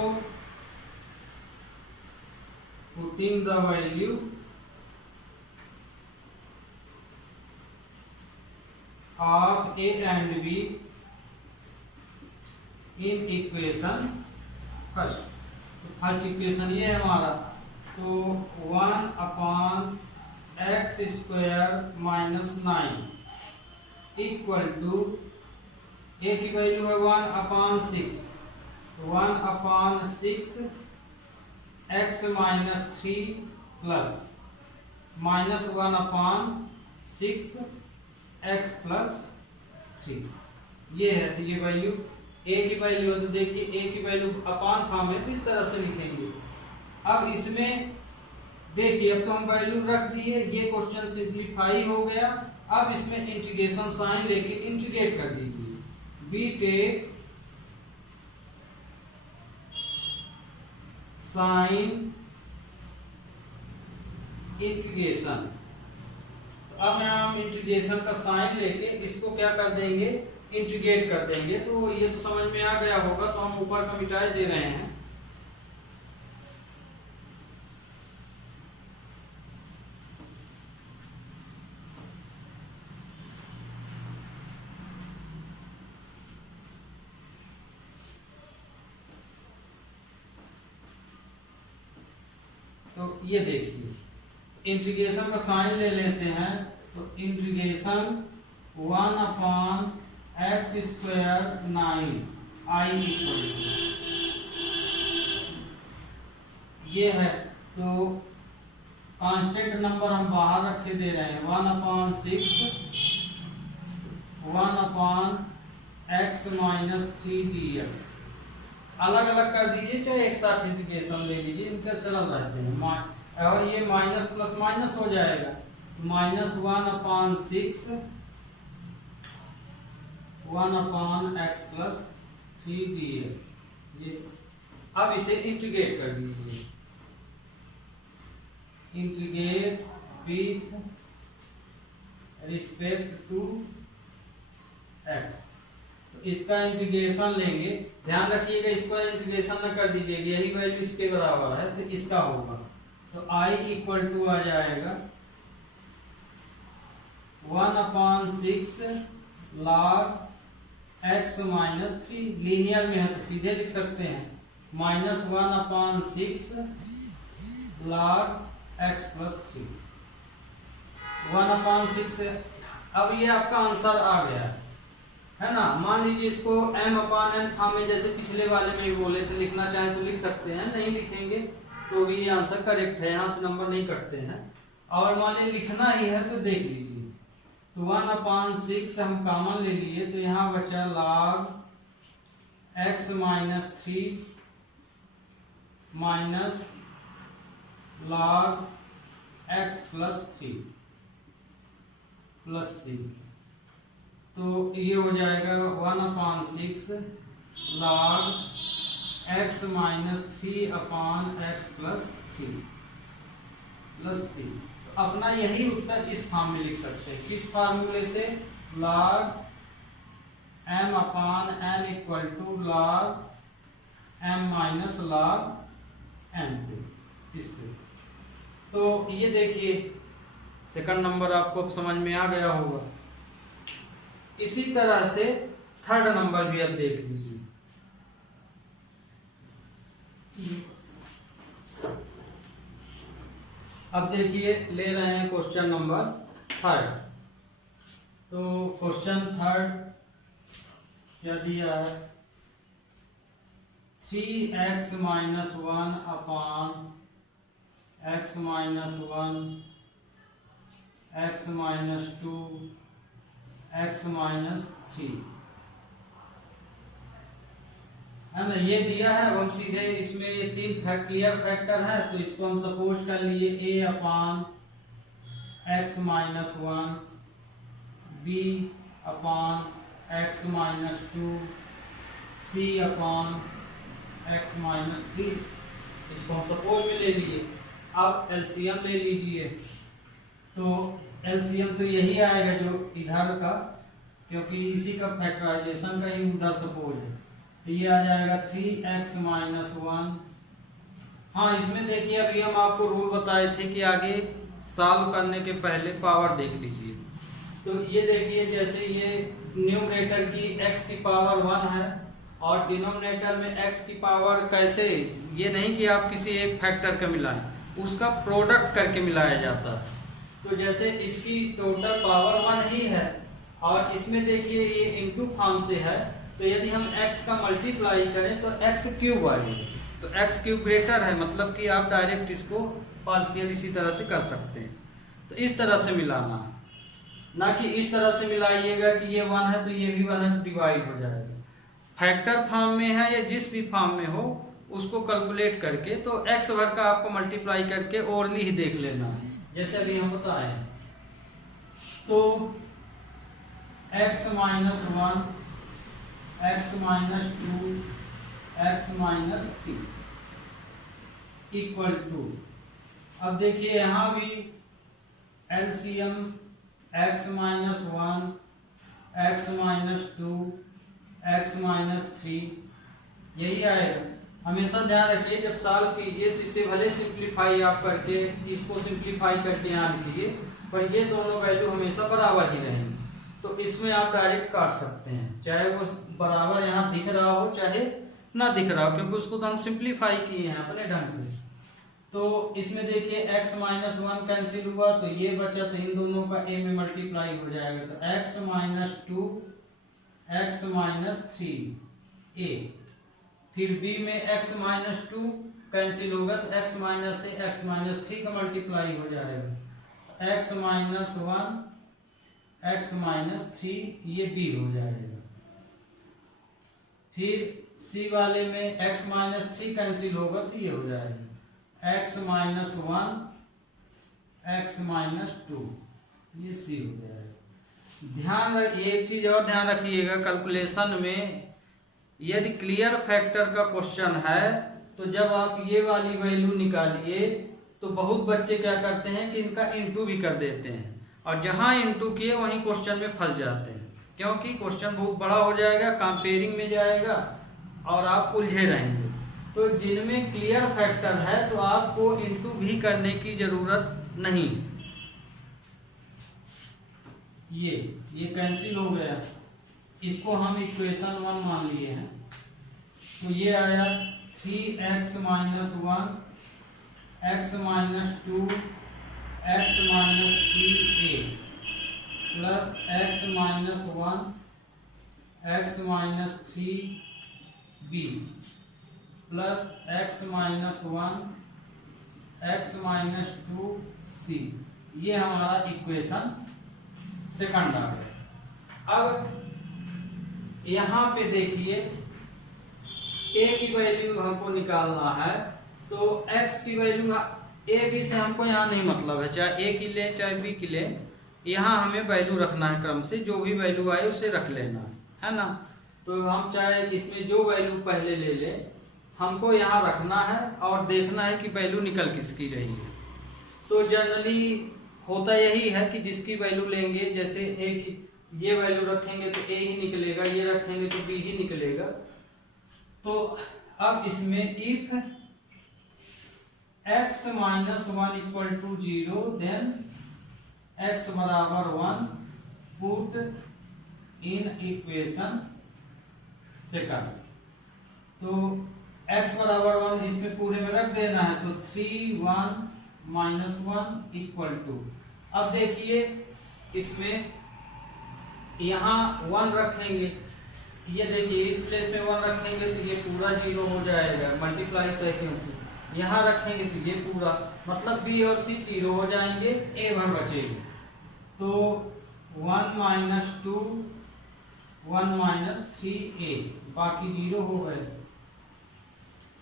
putting the value of a and b in equation first, तो फर्स्ट इक्वेशन ये है हमारा। तो 1/x² - 9 इक्वल टू a की वैल्यू है 1/6, 1/6 x minus 3 plus -1/6 x plus 3, ये है। तो ये वैल्यू a की वैल्यू, तो देखिए a की वैल्यू अपान फॉर्म है तो इस तरह से लिखेंगे। अब इसमें देखिए अब तो हम वैल्यू रख दिए, ये क्वेश्चन सिंप्लीफाई हो गया। अब इसमें इंटीग्रेशन साइन लेके इंटीग्रेट कर दीजिए। बी टेक साइन इंटीग्रेशन, तो अब यहाँ हम इंटीग्रेशन का साइन लेके इसको क्या कर देंगे, इंटीग्रेट कर देंगे। तो ये तो समझ में आ गया होगा, तो हम ऊपर का मिटाई दे रहे हैं। तो ये देखिए इंटीग्रेशन का साइन ले लेते हैं। तो integration 1/x² 9 i equal to ये है। तो कांस्टेंट नंबर हम बाहर रख के दे रहे हैं, 1/6 1/x - 3 dx। अलग अलग कर दीजिए, चाहे एक साथ इंटीग्रेशन ले लीजिए, इनके सरल रहते हैं। और ये माइनस प्लस माइनस हो जाएगा, तो -1/6 1/x + 3 dx। ये अब इसे इंटीग्रेट कर दीजिए, integrate with respect to x। तो इसका इंटीग्रेशन लेंगे, ध्यान रखिएगा इसको इंटीग्रेशन न कर दीजिएगा, यही वैल्यू इसके बराबर है तो इसका होगा। तो i इक्वल टू आ जाएगा 1/6 log x माइनस 3, लीनियर में है तो सीधे लिख सकते हैं, -1/6 log x प्लस 3, 1/6। अब ये आपका आंसर आ गया है ना। मान लीजिए इसको m/n फॉर्म में जैसे पिछले वाले में ही बोले थे, लिखना चाहें तो लिख सकते हैं, नहीं लिखेंगे तो भी ये आंसर करेक्ट है, यहाँ से नंबर नहीं कटते हैं। और मान लीजिए लिखना ही है तो देख लीजिए, तो 1/6 हम कॉमन ले लिए तो यहाँ बचा log x minus 3 minus log x plus 3 plus c, तो ये हो जाएगा 1/6 log x minus 3/x plus 3 plus c। तो अपना यही उत्तर इस फॉर्म में लिख सकते हैं, किस फार्मूले से, log m/n equal to log m minus log n से, इससे। तो ये देखिए सेकंड नंबर आपको समझ में आ गया होगा। इसी तरह से थर्ड नंबर भी अब देख लीजिए। अब देखिए ले रहे हैं क्वेश्चन नंबर थर्ड। तो क्वेश्चन थर्ड क्या दिया है, 3x minus 1 upon x minus 1 x minus 2 x minus 3 है ना, ये दिया है। अब हम सीधे इसमें ये तीन क्लियर फैक्टर है तो इसको हम सपोज कर लिए a upon x minus 1, b upon x minus 2, c upon x minus 3, इसको हम सपोज में ले लिए। अब एलसीएम ले लीजिए, तो एलसीएम तो यही आएगा जो इधर का, क्योंकि इसी का फैक्टराइजेशन का ही उधर सपोज है, तो ये आ जाएगा 3x माइनस 1। हाँ, इसमें देखिए अभी हम आपको रूल बताए थे कि आगे सॉल्व करने के पहले पावर देख लीजिए। तो ये देखिए जैसे ये न्यूमरेटर की x की पावर 1 है और डिनोमिनेटर में x की पावर, कैसे, ये नहीं कि आप किसी एक फैक्टर का मिलाएं, उसका प्रोडक्ट करके मिलाया जाता है। तो जैसे इसकी टोटल पावर 1 ही है और इसमें देखिए ये इनटू फॉर्म से है, तो यदि हम x का मल्टीप्लाई करें तो x क्यूब आएगा, तो x क्यूब ग्रेटर है, मतलब कि आप डायरेक्ट इसको पार्शियल इसी तरह से कर सकते हैं। तो इस तरह से मिलाना, ना कि इस तरह से मिलाइएगा कि ये 1 है तो ये भी 1 है तो डिवाइड हो जाएगा। फैक्टर फॉर्म में है या जिस भी फॉर्म में हो उसको कैलकुलेट करके तो x भर का आपको मल्टीप्लाई करके ओरली ही देख लेना है, जैसे अभी हम बताएं। तो x minus 1 x minus 2 x minus 3 equal to, अब देखिए यहाँ भी LCM x minus 1 x minus 2 x minus 3 यही आएगा। हमेशा ध्यान रखिए जब सॉल्व कीजिए तो इसे भले सिंप्लीफाई आप करके इसको सिंप्लीफाई करके यहाँ लिखिए, पर ये दोनों वैल्यू हमेशा बराबर ही रहेंगे। तो इसमें आप डायरेक्ट काट सकते हैं, चाहे वो बराबर यहाँ दिख रहा हो चाहे ना दिख रहा हो, क्योंकि उसको तो हम सिंप्लीफाई किए हैं अपने ढंग से। तो इसमें देखिए x माइनस 1 कैंसिल हुआ तो ये बचा, तो इन दोनों का a में मल्टीप्लाई हो जाएगा, तो x minus 2 x minus 3 a, फिर b में x माइनस 2 कैंसिल होगा तो x माइनस से x माइनस 3 का मल्टीप्लाई हो जाएगा, x माइनस 1 x माइनस 3 ये b हो जाएगा। फिर c वाले में x माइनस 3 कैंसिल होगा तो ये हो जाएगा x माइनस 1 x माइनस 2, ये c हो जाएगा। ध्यान रखिए एक चीज और ध्यान रखिएगा, कैलकुलेशन में यदि क्लियर फैक्टर का क्वेश्चन है तो जब आप ये वाली वैल्यू निकालिए तो बहुत बच्चे क्या करते हैं कि इनका इनटू भी कर देते हैं, और जहां इनटू किए वहीं क्वेश्चन में फंस जाते हैं, क्योंकि क्वेश्चन बहुत बड़ा हो जाएगा, कंपेयरिंग में जाएगा और आप उलझे रहेंगे। तो जिनमें क्लियर फैक्टर है तो आपको इनटू भी करने की जरूरत नहीं। ये कैंसिल हो गया, इसको हम इक्वेशन 1 मान लिए हैं। तो ये आया 3x - 1 x - 2 x - 3a plus x - 1 x - 3b plus x - 1 x - 2c। ये हमारा इक्वेशन सेकंड आ गया। अब यहाँ पे देखिए a की वैल्यू हमको निकालना है, तो x की वैल्यू a b से हमको यहाँ नहीं मतलब है, चाहे a की ले चाहे b की ले, यहाँ हमें वैल्यू रखना है क्रम से, जो भी वैल्यू आए उसे रख लेना है ना। तो हम चाहे इसमें जो वैल्यू पहले ले ले, हमको यहाँ रखना है और देखना है कि वैल्यू निकल किसकी रही है। तो जनरली होता यही है कि जिसकी वैल्यू लेंगे, जैसे a की ये वैल्यू रखेंगे तो a ही निकलेगा, ये रखेंगे तो b ही निकलेगा। तो अब इसमें इफ x - 1 = 0 देन x बराबर 1 पुट इन इक्वेशन सेकंड। तो x बराबर 1 इसमें पूरे में रख देना है, तो 3 1 -1 = 2। अब देखिए इसमें यहाँ 1 रखेंगे, ये देखिए इस प्लेस में 1 रखेंगे तो ये पूरा 0 हो जाएगा, मल्टीप्लाई से, क्योंकि यहाँ रखेंगे तो ये पूरा, मतलब b और c 0 हो जाएंगे, a भर बचेगी। तो 1 - 2 1 - 3a, बाकी 0 हो गए,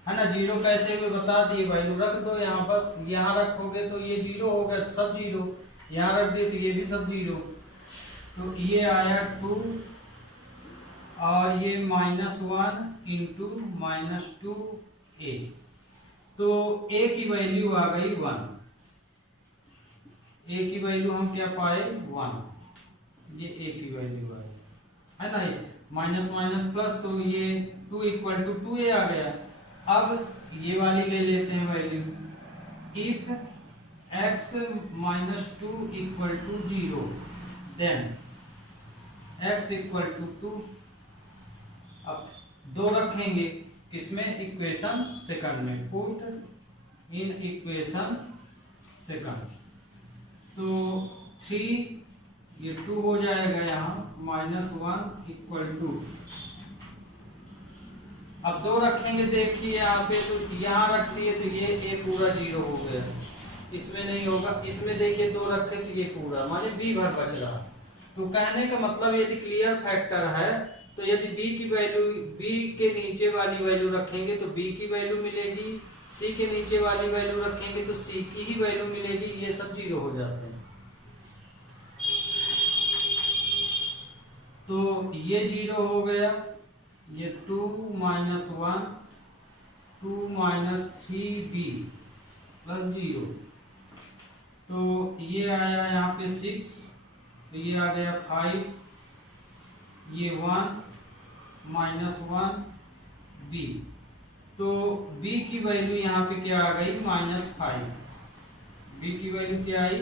है ना। 0 कैसे हुए बता दिए, वैल्यू रख दो यहाँ, बस यहाँ रखोगे तो ये 0 हो गया, सब 0, यहाँ रख दिए तो ये भी सब 0। तो ये आया 2 और ये -1 × -2a, तो a की वैल्यू आ गई 1। a की वैल्यू हम क्या पाए 1, ये a की वैल्यू आई, है ना। माइनस माइनस प्लस, तो ये 2 = 2a आ गया। अब ये वाली ले लेते हैं value, if x - 2 = 0 then x = 2। अब 2 रखेंगे किसमें, इक्वेशन सेकंड में, पुट इन इक्वेशन सेकंड। तो 3 ये 2 हो जाएगा यहाँ, -1 = 2। अब 2 रखेंगे, देखिए यहाँ पे, तो यहाँ रख दिए तो ये a पूरा 0 हो गया, इसमें नहीं होगा, इसमें देखिए 2 रखे तो ये पूरा, माने b भर बच रहा। तो कहने का मतलब यदि क्लियर फैक्टर है तो यदि b की वैल्यू, b के नीचे वाली वैल्यू रखेंगे तो b की वैल्यू मिलेगी, c के नीचे वाली वैल्यू रखेंगे तो c की ही वैल्यू मिलेगी, ये सब 0 हो जाते हैं। तो ये 0 हो गया, ये 2 - 1 2 - 3b + 0, तो ये आया यहाँ पे 6, तो ये आ गया 5, ये 1 - 1b, तो b की वैल्यू यहाँ पे क्या आ गई -5, b की वैल्यू क्या आई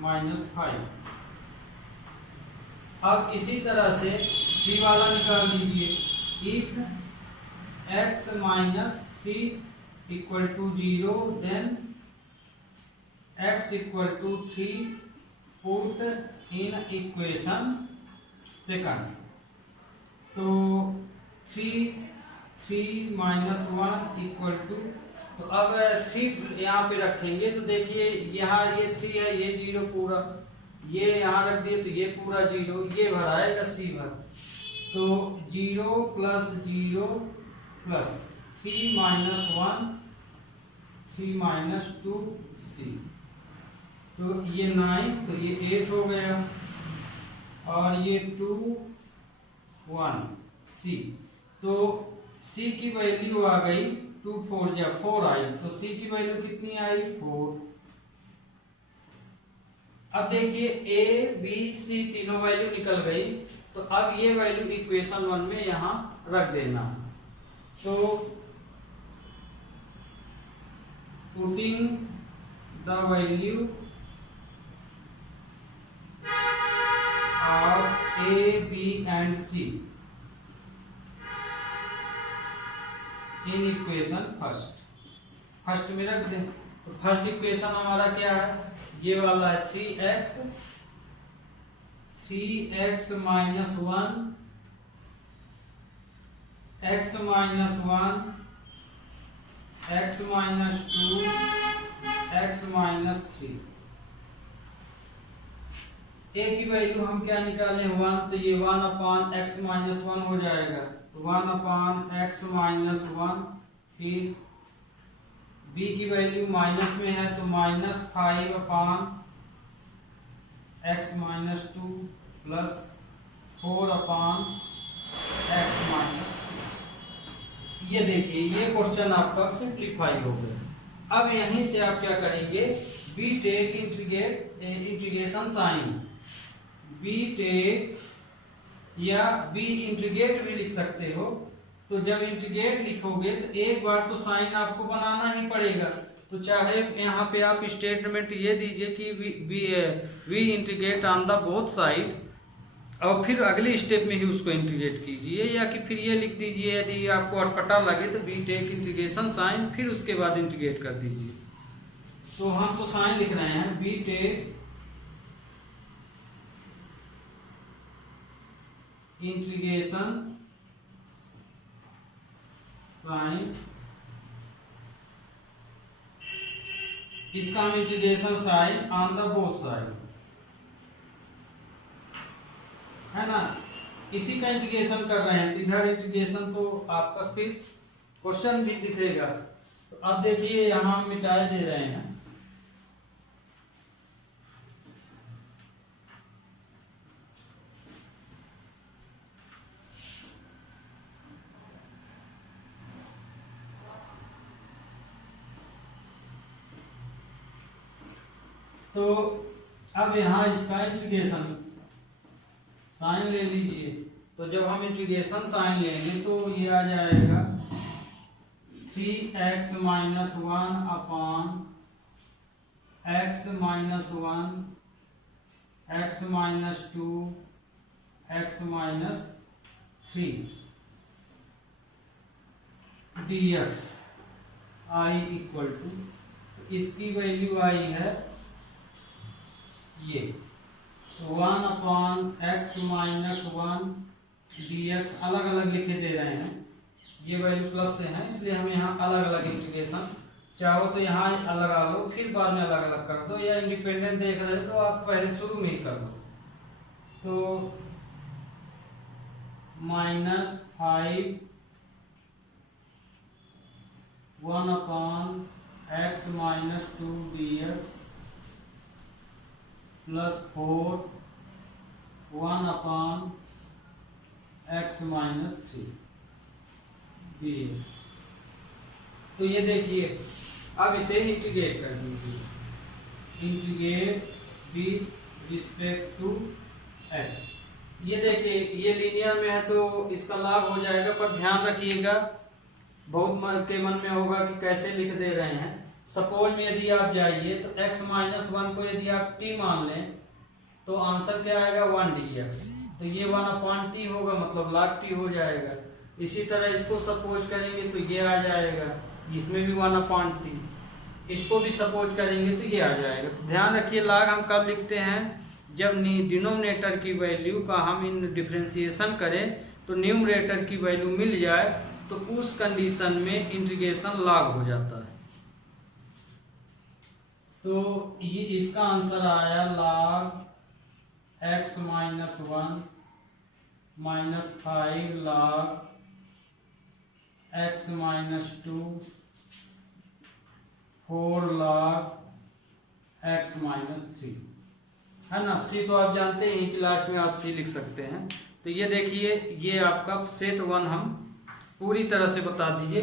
-5। अब इसी तरह से c वाला निकाल लीजिए, if x - 3 = 0 then x = 3 put in equation second. तो 3 3 - 1 = 2, तो अब 3 यहाँ पे रखेंगे तो देखिए यहाँ ये 3 है, ये 0 पूरा, ये यहाँ रख दिए तो ये पूरा 0, ये भर आएगा c भर। तो 0 + 0 + 3 - 1 3 - 2c, तो ये 9, तो ये 8 हो गया, और ये 2 1 c, तो c की वैल्यू आ गई 2 4 या 4 आई, तो c की वैल्यू कितनी आई 4। अब देखिए a b c तीनों वैल्यू निकल गई, तो अब ये वैल्यू इक्वेशन 1 में यहाँ रख देना। तो putting the value of A B and C in equation first में रख दें। तो फर्स्ट इक्वेशन हमारा क्या है, ये वाला है 3x minus 1 x minus 1 x minus 2 x minus 3। a की वैल्यू हम क्या निकालें 1, तो ये 1 अपान x माइनस 1 हो जाएगा, 1 अपान x माइनस 1। फिर b की वैल्यू माइनस में है तो माइनस 5 अपान x माइनस 2 प्लस 4 अपान x माइनस। ये देखिए ये क्वेश्चन आपका सिंप्लीफाई हो गया। अब यहीं से आप क्या करेंगे, B take integration sign, B take या बी इंटीग्रेट भी लिख सकते हो। तो जब इंटीग्रेट लिखोगे तो एक बार तो साइन आपको बनाना ही पड़ेगा। तो चाहे यहाँ पे आप स्टेटमेंट ये दीजिए कि we integrate on the both side, और फिर अगले स्टेप में ही उसको इंटीग्रेट कीजिए, या कि फिर ये लिख दीजिए यदि आपको अटपटा लगे तो बी टेक इंटीग्रेशन साइन, फिर उसके बाद इंटीग्रेट कर दीजिए। तो हम तो साइन लिख रहे हैं, बी टेक इंटीग्रेशन साइन, इसका हम integration sign on the both side है ना, इसी का इंटीग्रेशन कर रहे हैं। तो इधर इंटीग्रेशन तो आपका फिर क्वेश्चन भी दिखेगा। तो अब देखिए यहाँ हम मिटाए दे रहे हैं, तो अब यहाँ इसका इंटीग्रेशन साइन ले लीजिए। तो जब हम इंटीग्रेशन साइन लेंगे तो ये आ जाएगा 3x minus 1 upon x minus 1 x minus 2 x minus 3 dx i equal to, इसकी वैल्यू आई है ये 1 अपान एक्स माइनस 1 dx, अलग अलग लिखे दे रहे हैं, ये वैल्यू प्लस से है इसलिए हम यहाँ अलग अलग इंटीग्रेशन, चाहो तो यहाँ अलग लगा लो फिर बाद में अलग अलग कर दो, या इंडिपेंडेंट देख रहे हो तो आप पहले शुरू में ही कर दो। तो माइनस 5 1 अपान एक्स माइनस 2 dx प्लस 4 1 अपान एक्स माइनस 3 dx। तो ये देखिए अब इसे इंटीग्रेट कर दीजिए, integrate with respect to x। ये देखिए ये लीनियर में है तो इसका लाभ हो जाएगा, पर ध्यान रखिएगा बहुत के मन में होगा कि कैसे लिख दे रहे हैं। सपोज में यदि आप जाइए तो x माइनस 1 को यदि आप t मान लें तो आंसर क्या आएगा 1 dx, तो ये 1 अपॉन t होगा मतलब log t हो जाएगा। इसी तरह इसको सपोज करेंगे तो ये आ जाएगा, इसमें भी 1 अपॉन t, इसको भी सपोज करेंगे तो ये आ जाएगा। तो ध्यान रखिए log हम कब लिखते हैं, जब डिनोमिनेटर की वैल्यू का हम इन डिफरेंशिएशन करें तो न्यूमरेटर की वैल्यू मिल जाए तो उस कंडीशन में इंटीग्रेशन log हो जाता है। तो ये इसका आंसर आया log x minus 1 minus 5 log x minus 2 4 log x minus 3 है ना। सी तो आप जानते हैं कि लास्ट में आप सी लिख सकते हैं। तो ये देखिए ये आपका सेट 1 हम पूरी तरह से बता दिए।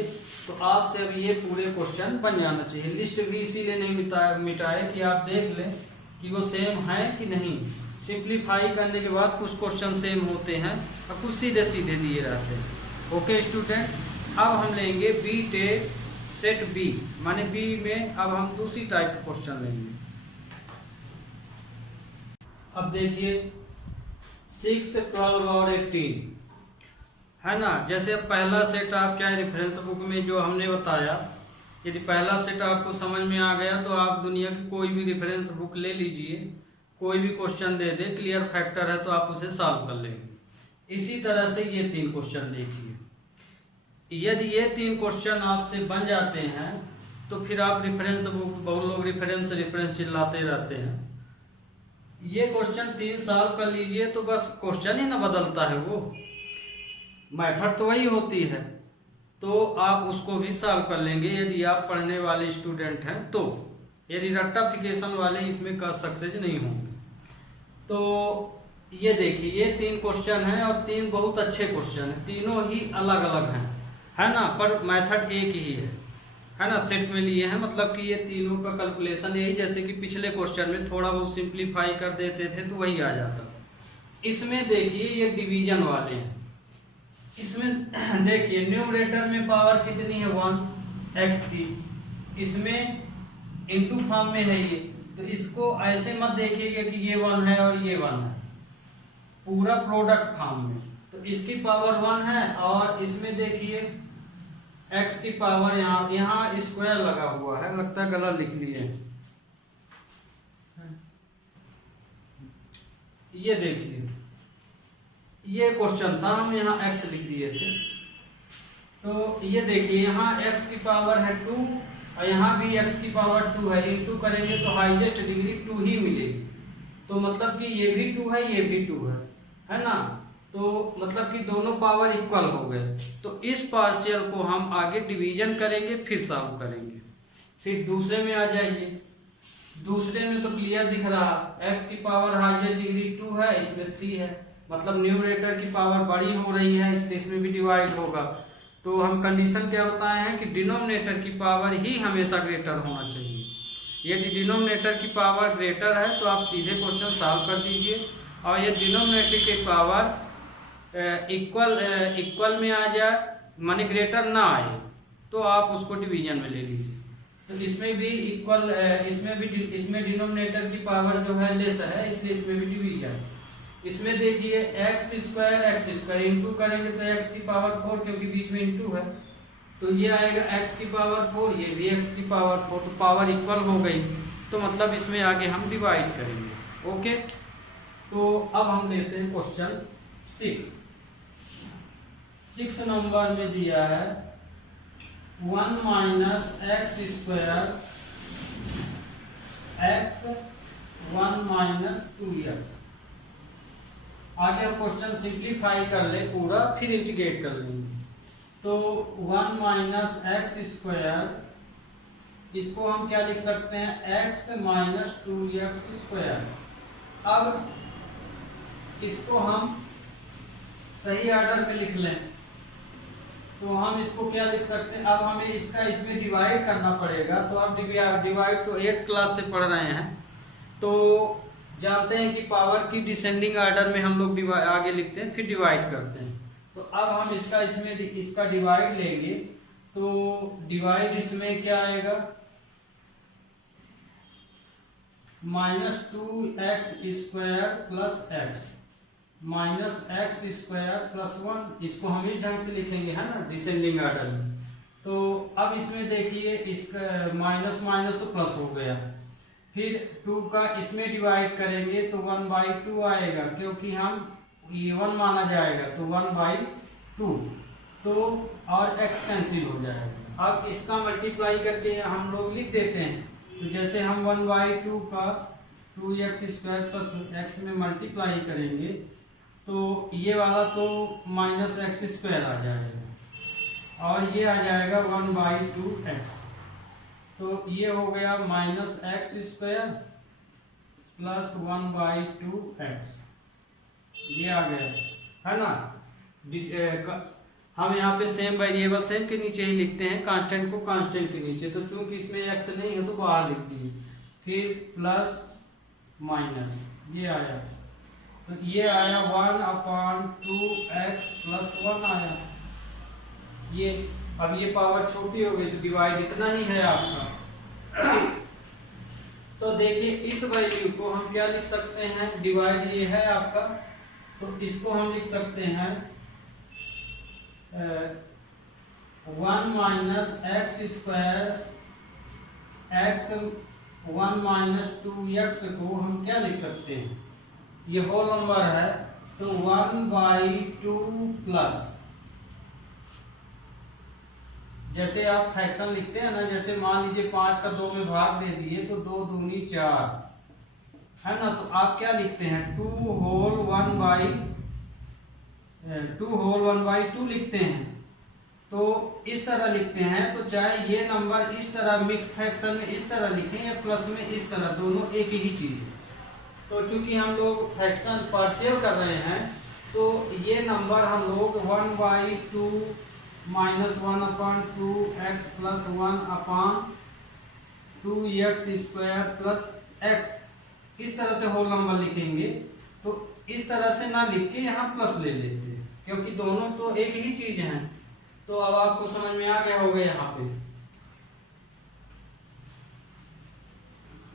तो आपसे अब ये पूरे क्वेश्चन बन जाना चाहिए। लिस्ट भी इसीलिए नहीं मिटाए कि आप देख लें कि वो सेम है कि नहीं। सिंप्लीफाई करने के बाद कुछ क्वेश्चन सेम होते हैं और कुछ सीधे सीधे दिए रहते हैं। ओके स्टूडेंट, अब हम लेंगे बी टेक सेट बी, माने बी में अब हम दूसरी टाइप का क्वेश्चन लेंगे। अब देखिए 6, 12 और 18 है ना। जैसे अब पहला सेट आप चाहे रेफरेंस बुक में जो हमने बताया, यदि पहला सेट आपको समझ में आ गया तो आप दुनिया की कोई भी रेफरेंस बुक ले लीजिए, कोई भी क्वेश्चन दे दे, क्लियर फैक्टर है तो आप उसे सॉल्व कर लेंगे। इसी तरह से ये 3 क्वेश्चन देखिए, यदि ये 3 क्वेश्चन आपसे बन जाते हैं तो फिर आप रेफरेंस बुक, बहुत लोग रेफरेंस चिल्लाते रहते हैं, ये क्वेश्चन 3 सॉल्व कर लीजिए तो बस क्वेश्चन ही ना बदलता है, वो मेथड तो वही होती है, तो आप उसको भी सॉल्व कर लेंगे यदि आप पढ़ने वाले स्टूडेंट हैं तो। यदि रट्टाफिकेशन वाले इसमें का सक्सेस नहीं होंगे। तो ये देखिए, ये 3 क्वेश्चन हैं और 3 बहुत अच्छे क्वेश्चन हैं, तीनों ही अलग अलग हैं, है ना, पर मेथड एक ही है ना। सेट में लिए हैं, मतलब कि ये तीनों का कैलकुलेशन यही, जैसे कि पिछले क्वेश्चन में थोड़ा बहुत सिंप्लीफाई कर देते थे तो वही आ जाता। इसमें देखिए ये डिवीजन वाले हैं, इसमें देखिए न्यूमरेटर में पावर कितनी है 1 x की, इसमें इनटू फॉर्म में है ये, तो इसको ऐसे मत देखिएगा कि ये 1 है और ये 1 है, पूरा प्रोडक्ट फॉर्म में, तो इसकी पावर 1 है और इसमें देखिए x की पावर यहाँ स्क्वायर लगा हुआ है, लगता है गलत लिख लिए। ये देखिए ये क्वेश्चन था, हम यहाँ x लिख दिए थे, तो ये देखिए यहाँ x की पावर है 2 और यहाँ भी x की पावर 2 है, इनटू करेंगे तो हाईएस्ट डिग्री 2 ही मिलेगी, तो मतलब कि ये भी 2 है ये भी 2 है ना, तो मतलब कि दोनों पावर इक्वल हो गए। तो इस पार्शियल को हम आगे डिवीजन करेंगे फिर सॉल्व करेंगे। फिर दूसरे में आ जाइए, दूसरे में तो क्लियर दिख रहा, x की पावर हाईएस्ट डिग्री 2 है, इसमें 3 है, मतलब न्यूमरेटर की पावर बड़ी हो रही है, इसलिए इसमें भी डिवाइड होगा। तो हम कंडीशन क्या बताए हैं कि डिनोमिनेटर की पावर ही हमेशा ग्रेटर होना चाहिए। यदि डिनोमिनेटर की पावर ग्रेटर है तो आप सीधे क्वेश्चन सॉल्व कर दीजिए, और ये डिनोमिनेटर की पावर इक्वल में आ जाए, माने ग्रेटर ना आए, तो आप उसको डिवीजन में ले लीजिए। तो इसमें भी इक्वल, इसमें डिनोमिनेटर की पावर जो है लेस है, इसलिए इसमें भी डिवीजन। इसमें देखिए x² इंटू करेंगे तो x की पावर 4, क्योंकि बीच में इंटू है, तो ये आएगा x की पावर 4, ये भी x की पावर 4, तो पावर इक्वल हो गई, तो मतलब इसमें आगे हम डिवाइड करेंगे। ओके, तो अब हम लेते हैं क्वेश्चन 6 नंबर में दिया है 1 minus x square x 1 minus 2x। आगे हम क्वेश्चन सिंप्लीफाई कर ले पूरा, फिर इंटीग्रेट कर लेंगे। तो 1 माइनस एक्स स्क्वायर, इसको हम क्या लिख सकते हैं, x माइनस 2x स्क्वायर। अब इसको हम सही ऑर्डर में लिख लें तो हम इसको क्या लिख सकते हैं, अब हमें इसका इसमें डिवाइड करना पड़ेगा। तो अब डिवाइड तो 8th क्लास से पढ़ रहे हैं, तो जानते हैं कि पावर की डिसेंडिंग ऑर्डर में हम लोग आगे लिखते हैं फिर डिवाइड करते हैं। तो अब हम इसका डिवाइड लेंगे, तो डिवाइड इसमें क्या आएगा, minus 2x square plus x minus x square plus 1, इसको हम इस ढंग से लिखेंगे, है ना, डिसेंडिंग ऑर्डर में। तो अब इसमें देखिए इसका माइनस माइनस तो प्लस हो गया, फिर 2 का इसमें डिवाइड करेंगे तो 1/2 आएगा, क्योंकि हम ये 1 माना जाएगा तो 1/2, तो और x कैंसिल हो जाएगा। अब इसका मल्टीप्लाई करके हम लोग लिख देते हैं, तो जैसे हम 1/2 का 2x स्क्वायर प्लस x में मल्टीप्लाई करेंगे तो ये वाला तो माइनस x स्क्वायर आ जाएगा और ये आ जाएगा 1/2x, तो ये हो गया minus x square plus 1/2x, ये आ गया, है ना। हम यहाँ पे सेम वेरिएबल सेम के नीचे ही लिखते हैं, कांस्टेंट को कांस्टेंट के नीचे, तो चूंकि इसमें x नहीं है तो बाहर लिख दिए, फिर प्लस माइनस ये आया, तो ये आया 1/2x प्लस 1 आया। ये अब ये पावर छोटी हो गई तो डिवाइड इतना ही है आपका। तो देखिए इस वैल्यू को हम क्या लिख सकते हैं, डिवाइड ये है आपका, तो तो इसको हम लिख सकते हैं 1 minus X square x 1 minus 2x को हम क्या लिख सकते हैं, ये होल नंबर है तो 1/2 प्लस, जैसे आप फ्रैक्शन लिखते हैं ना, जैसे मान लीजिए 5 का 2 में भाग दे दिए तो 2 दूनी 4 है ना, तो आप क्या लिखते हैं 2 होल 1/2 लिखते हैं। तो इस तरह लिखते हैं, तो चाहे ये नंबर इस तरह मिक्स फ्रैक्शन में इस तरह लिखें या प्लस में इस तरह, दोनों एक ही चीज है। तो चूंकि हम लोग फ्रैक्शन पार्शियल कर रहे हैं तो ये नंबर हम लोग 1/2 minus 1/2 x plus 1/2x square plus x इस तरह से होल नंबर लिखेंगे। तो इस तरह से ना लिख के यहाँ प्लस ले लेते हैं, क्योंकि दोनों तो एक ही चीज हैं। तो अब आपको समझ में आ गया होगा यहाँ पे।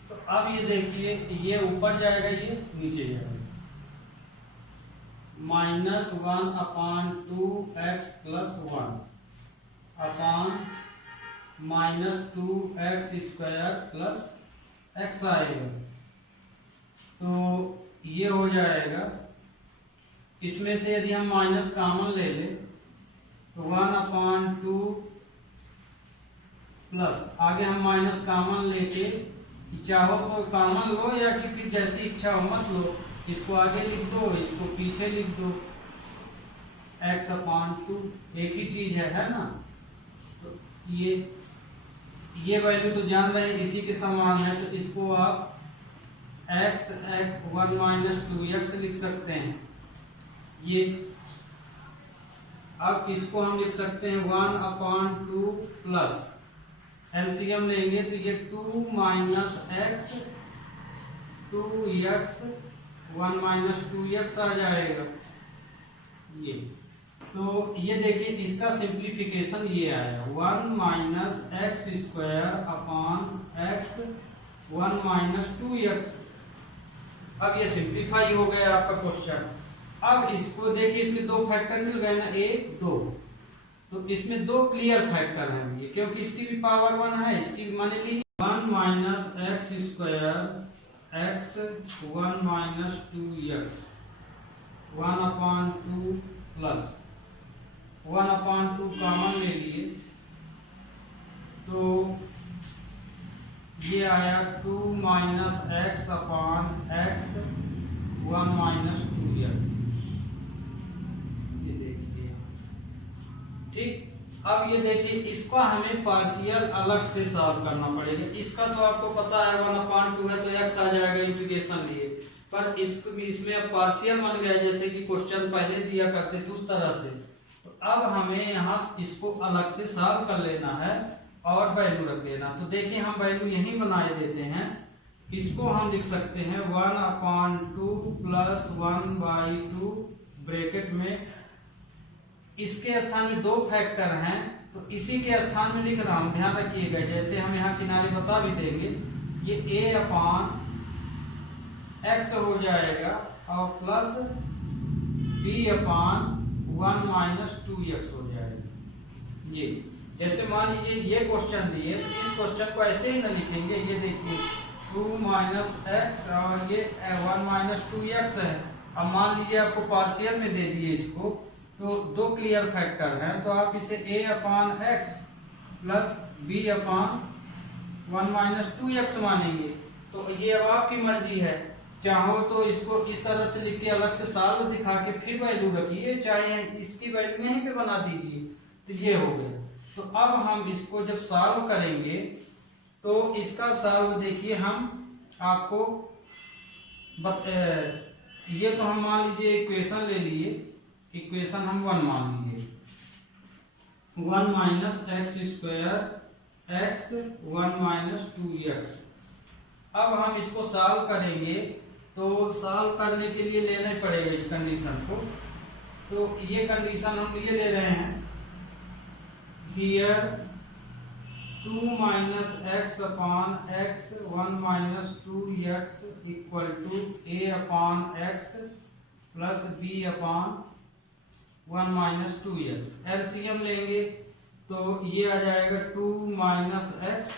तो अब ये देखिए, ये ऊपर जाएगा, ये नीचे जाएगा, -1/2 x प्लस 1 अपान -2x स्क्वायर प्लस x आएगा। तो ये हो जाएगा, इसमें से यदि हम माइनस कॉमन ले ले तो 1/2 प्लस, आगे हम माइनस कॉमन लेके, चाहो तो कॉमन लो या कि फिर जैसी इच्छा हो मत लो, इसको आगे लिख दो इसको पीछे लिख दो, x/2 एक ही चीज है ना। तो ये वैल्यू तो जान रहे हैं, इसी के समान है, तो इसको आप x 1 माइनस 2x लिख सकते हैं। ये अब इसको हम लिख सकते हैं 1/2 प्लस, एलसीएम लेंगे तो ये 2 minus x 2x 1 minus 2x आ जाएगा। ये तो ये देखिए, इसका सिंप्लीफिकेशन ये आया 1 minus X square upon X 1 minus 2x। अब ये सिंप्लीफाई हो गया आपका क्वेश्चन। अब इसको देखिए, इसके दो फैक्टर मिल गए ना, 1 2, तो इसमें दो क्लियर फैक्टर हैं ये, क्योंकि इसकी भी पावर 1 है, इसकी भी मान लीजिए 1 minus X square x 1 minus 2x 1/2 plus 1/2 common ले लिए तो ये आया 2 minus X upon X 1 minus 2x। ये देखिए, ठीक। अब ये देखिए, इसका हमें पार्शियल अलग से सॉल्व करना पड़ेगा। इसका तो आपको पता है 1/2 है तो x आ जाएगा इंटीग्रेशन लिए, पर इसको भी इसमें अब पार्शियल बन गया, जैसे कि क्वेश्चन पहले दिया करते थे उस तरह से। तो अब हमें यहाँ इसको अलग से सॉल्व कर लेना है और वैल्यू रख देना। तो देखिए, हम वैल्यू यहीं बनाए देते हैं। इसको हम लिख सकते हैं 1/2 प्लस 1/2 ब्रैकेट में, इसके स्थान में दो फैक्टर हैं तो इसी के स्थान में लिख रहा हूं, ध्यान रखिएगा। जैसे हम यहाँ किनारे बता भी देंगे, ये a/x हो जाएगा और प्लस b/1 माइनस 2x हो जाएगा। ये जैसे मान लीजिए ये क्वेश्चन दिए, इस क्वेश्चन को ऐसे ही ना लिखेंगे। ये देखिए 2 माइनस एक्स और ये 1 माइनस 2x है। अब मान लीजिए आपको पार्शियल में दे दिए इसको, तो दो क्लियर फैक्टर हैं, तो आप इसे a/x plus b/1 minus 2x मानेंगे। तो ये अब आपकी मर्जी है, चाहो तो इसको इस तरह से लिख के अलग से सॉल्व दिखा के फिर वैल्यू रखिए, चाहे इसकी वैल्यू यहीं पे बना दीजिए। तो ये हो गया। तो अब हम इसको जब सॉल्व करेंगे तो इसका सॉल्व देखिए, हम आपको ये तो हम मान लीजिए इक्वेशन ले लिए, इक्वेशन हम 1 मान लिए, 1 minus X square x 1 minus 2x। अब हम इसको सॉल्व करेंगे, तो सॉल्व करने के लिए लेना पड़ेगा इस कंडीशन को। तो ये कंडीशन हम ये ले रहे हैं, here 2 minus X upon X 1 minus 2x equal to a/x plus B upon 1 minus 2x। LCM लेंगे तो ये आ जाएगा 2 माइनस एक्स,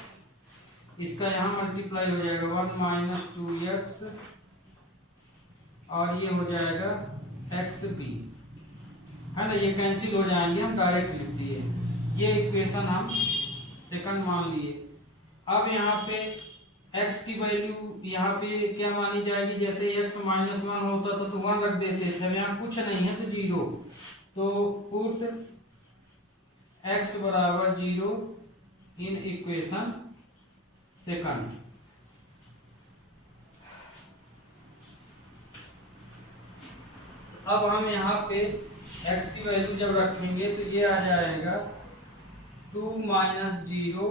इसका यहाँ मल्टीप्लाई हो जाएगा 1 माइनस 2x और ये हो जाएगा एक्स बी, है ना। ये कैंसिल हो जाएंगे, हम डायरेक्ट लिख दिए। ये इक्वेशन हम सेकंड मान लिए। अब यहाँ पे x की वैल्यू यहाँ पे क्या मानी जाएगी, जैसे x माइनस 1 होता था तो 1 रख देते थे, यहाँ कुछ नहीं है तो 0, तो पुट x बराबर 0 इन इक्वेशन सेकंड। अब हम यहाँ पे x की वैल्यू जब रखेंगे तो ये आ जाएगा 2 माइनस 0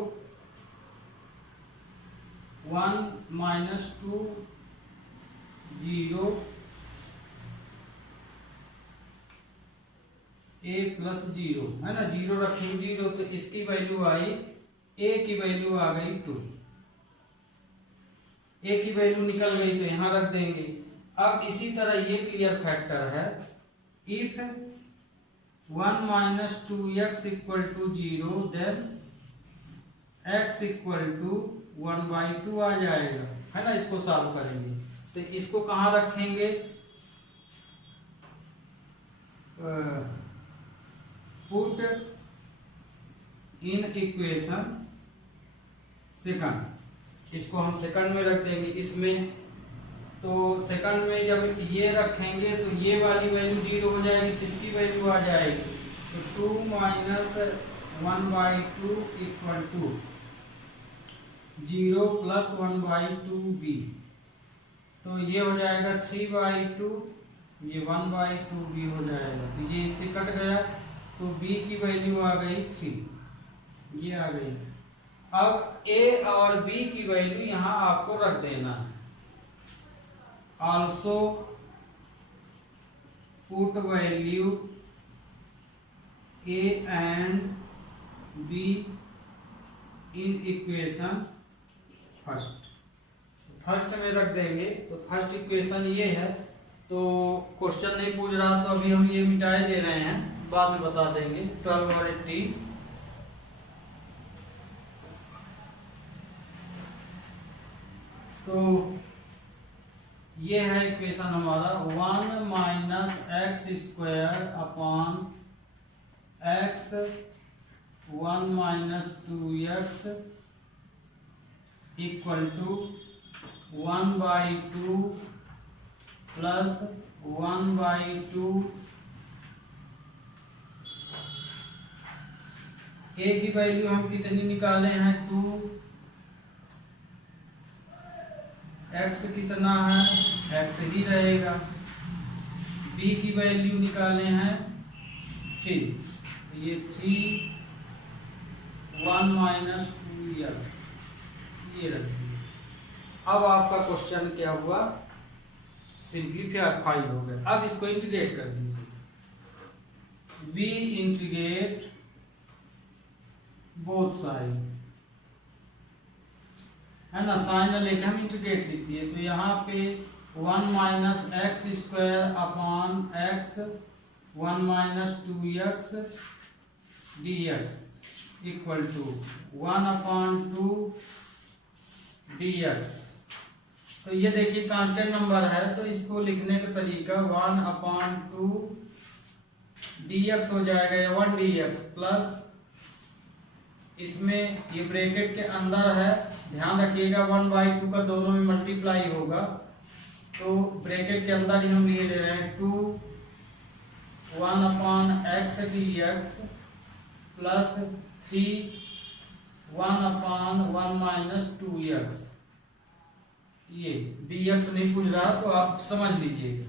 1 माइनस 2 0 a प्लस 0, है ना। 0 रखेंगे 0 तो इसकी वैल्यू आई, a की वैल्यू आ गई 2, a की वैल्यू निकल गई तो यहाँ रख देंगे। अब इसी तरह ये क्लियर फैक्टर है, if 1 minus 2x equal to 0 then x equal to 1/2 आ जाएगा, है ना। इसको सॉल्व करेंगे तो इसको कहाँ रखेंगे, पुट इन इक्वेशन सेकंड। इसको हम सेकंड में रख देंगे इसमें, तो सेकंड में जब ये रखेंगे तो ये वाली वैल्यू 0 हो जाएगी, किसकी वैल्यू आ जाएगी, तो 2 minus 1/2 equal to 0 plus 1/2b, तो ये हो जाएगा 3/2, ये 1/2b हो जाएगा, तो ये इससे कट गया तो b की वैल्यू आ गई 3, ये आ गई। अब a और b की वैल्यू यहाँ आपको रख देना है। Also put value a and b in equation first. First में रख देंगे तो फर्स्ट इक्वेशन ये है, तो क्वेश्चन नहीं पूछ रहा तो अभी हम ये मिटाए दे रहे हैं, बाद में बता देंगे। 12 और 18, तो ये है इक्वेशन हमारा 1 minus X square upon X 1 minus 2x equal to 1/2 plus 1/2। a की वैल्यू हम कितनी निकाले हैं 2, x कितना है, x ही रहेगा। b की वैल्यू निकाले हैं 3, ये 3 1 माइनस 2x, ये रखिए। अब आपका क्वेश्चन क्या हुआ, सिंप्लीफाई हो गया। अब इसको इंटीग्रेट कर दीजिए, b इंटीग्रेट बोथ साइड, है ना। साइन लेके हम इंटीग्रेट लिख दिए, तो यहाँ पे 1 minus X square upon X 1 minus 2x dx equal to 1/2 dx। तो ये देखिए कांस्टेंट नंबर है, तो इसको लिखने का तरीका 1/2 dx हो जाएगा, या 1 dx प्लस, इसमें ये ब्रैकेट के अंदर है, ध्यान रखिएगा 1/2 का दोनों में मल्टीप्लाई होगा, तो ब्रैकेट के अंदर ही हम लिए ले रहे हैं 2 1/x dx plus 3 1/1 minus 2x। ये dx नहीं पूछ रहा तो आप समझ लीजिएगा,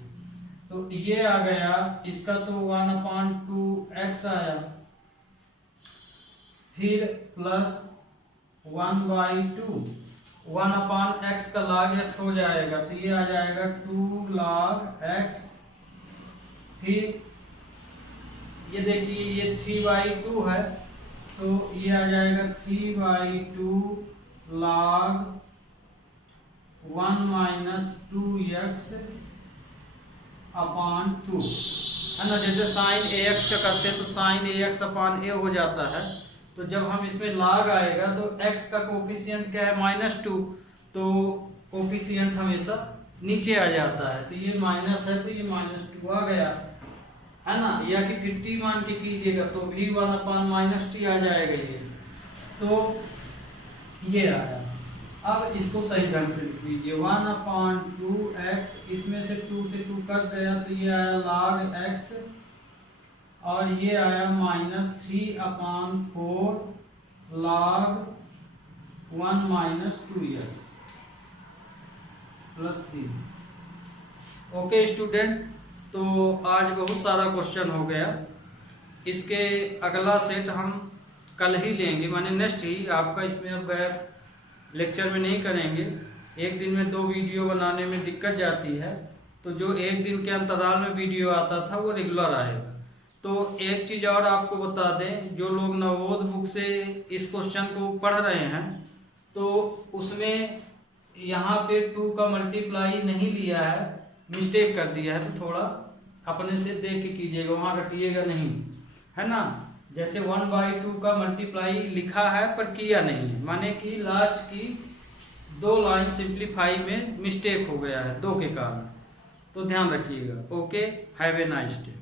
तो ये आ गया, इसका तो 1/2x आया, फिर प्लस 1/2, 1/x का log x हो जाएगा, तो ये आ जाएगा 2 log x। फिर ये देखिए ये 3/2 है, तो ये आ जाएगा 3/2 log 1 माइनस 2x अपॉन 2 है ना। जैसे साइन ए एक्स का करते हैं तो साइन ए एक्स अपॉन ए हो जाता है। तो जब हम इसमें log आएगा तो x का कोफिशिएंट क्या है -2, तो कोफिशिएंट हमेशा नीचे आ जाता है। तो ये माइनस है तो ये -2 आ गया है ना। या कि 50 मान के कीजिएगा तो भी 1/-t आ जाएगा ये। तो ये आया। अब इसको सही ढंग से लिख लीजिए 1/2x, इसमें से 2 से 2 कट गया तो ये आया log x, और ये आया -3/4 log 1 - 2x plus c। Okay student, तो आज बहुत सारा क्वेश्चन हो गया। इसके अगला सेट हम कल ही लेंगे, माने नेक्स्ट ही। आपका इसमें अब लेक्चर में नहीं करेंगे। एक दिन में 2 वीडियो बनाने में दिक्कत जाती है, तो जो एक दिन के अंतराल में वीडियो आता था वो रेगुलर आएगा। तो एक चीज़ और आपको बता दें, जो लोग नवोद बुक से इस क्वेश्चन को पढ़ रहे हैं तो उसमें यहाँ पे 2 का मल्टीप्लाई नहीं लिया है, मिस्टेक कर दिया है। तो थोड़ा अपने से देख के कीजिएगा, वहाँ रटिएगा नहीं, है ना। जैसे 1/2 का मल्टीप्लाई लिखा है पर किया नहीं है, माने कि लास्ट की 2 लाइन सिंप्लीफाई में मिस्टेक हो गया है 2 के कारण। तो ध्यान रखिएगा। Okay, have a nice day.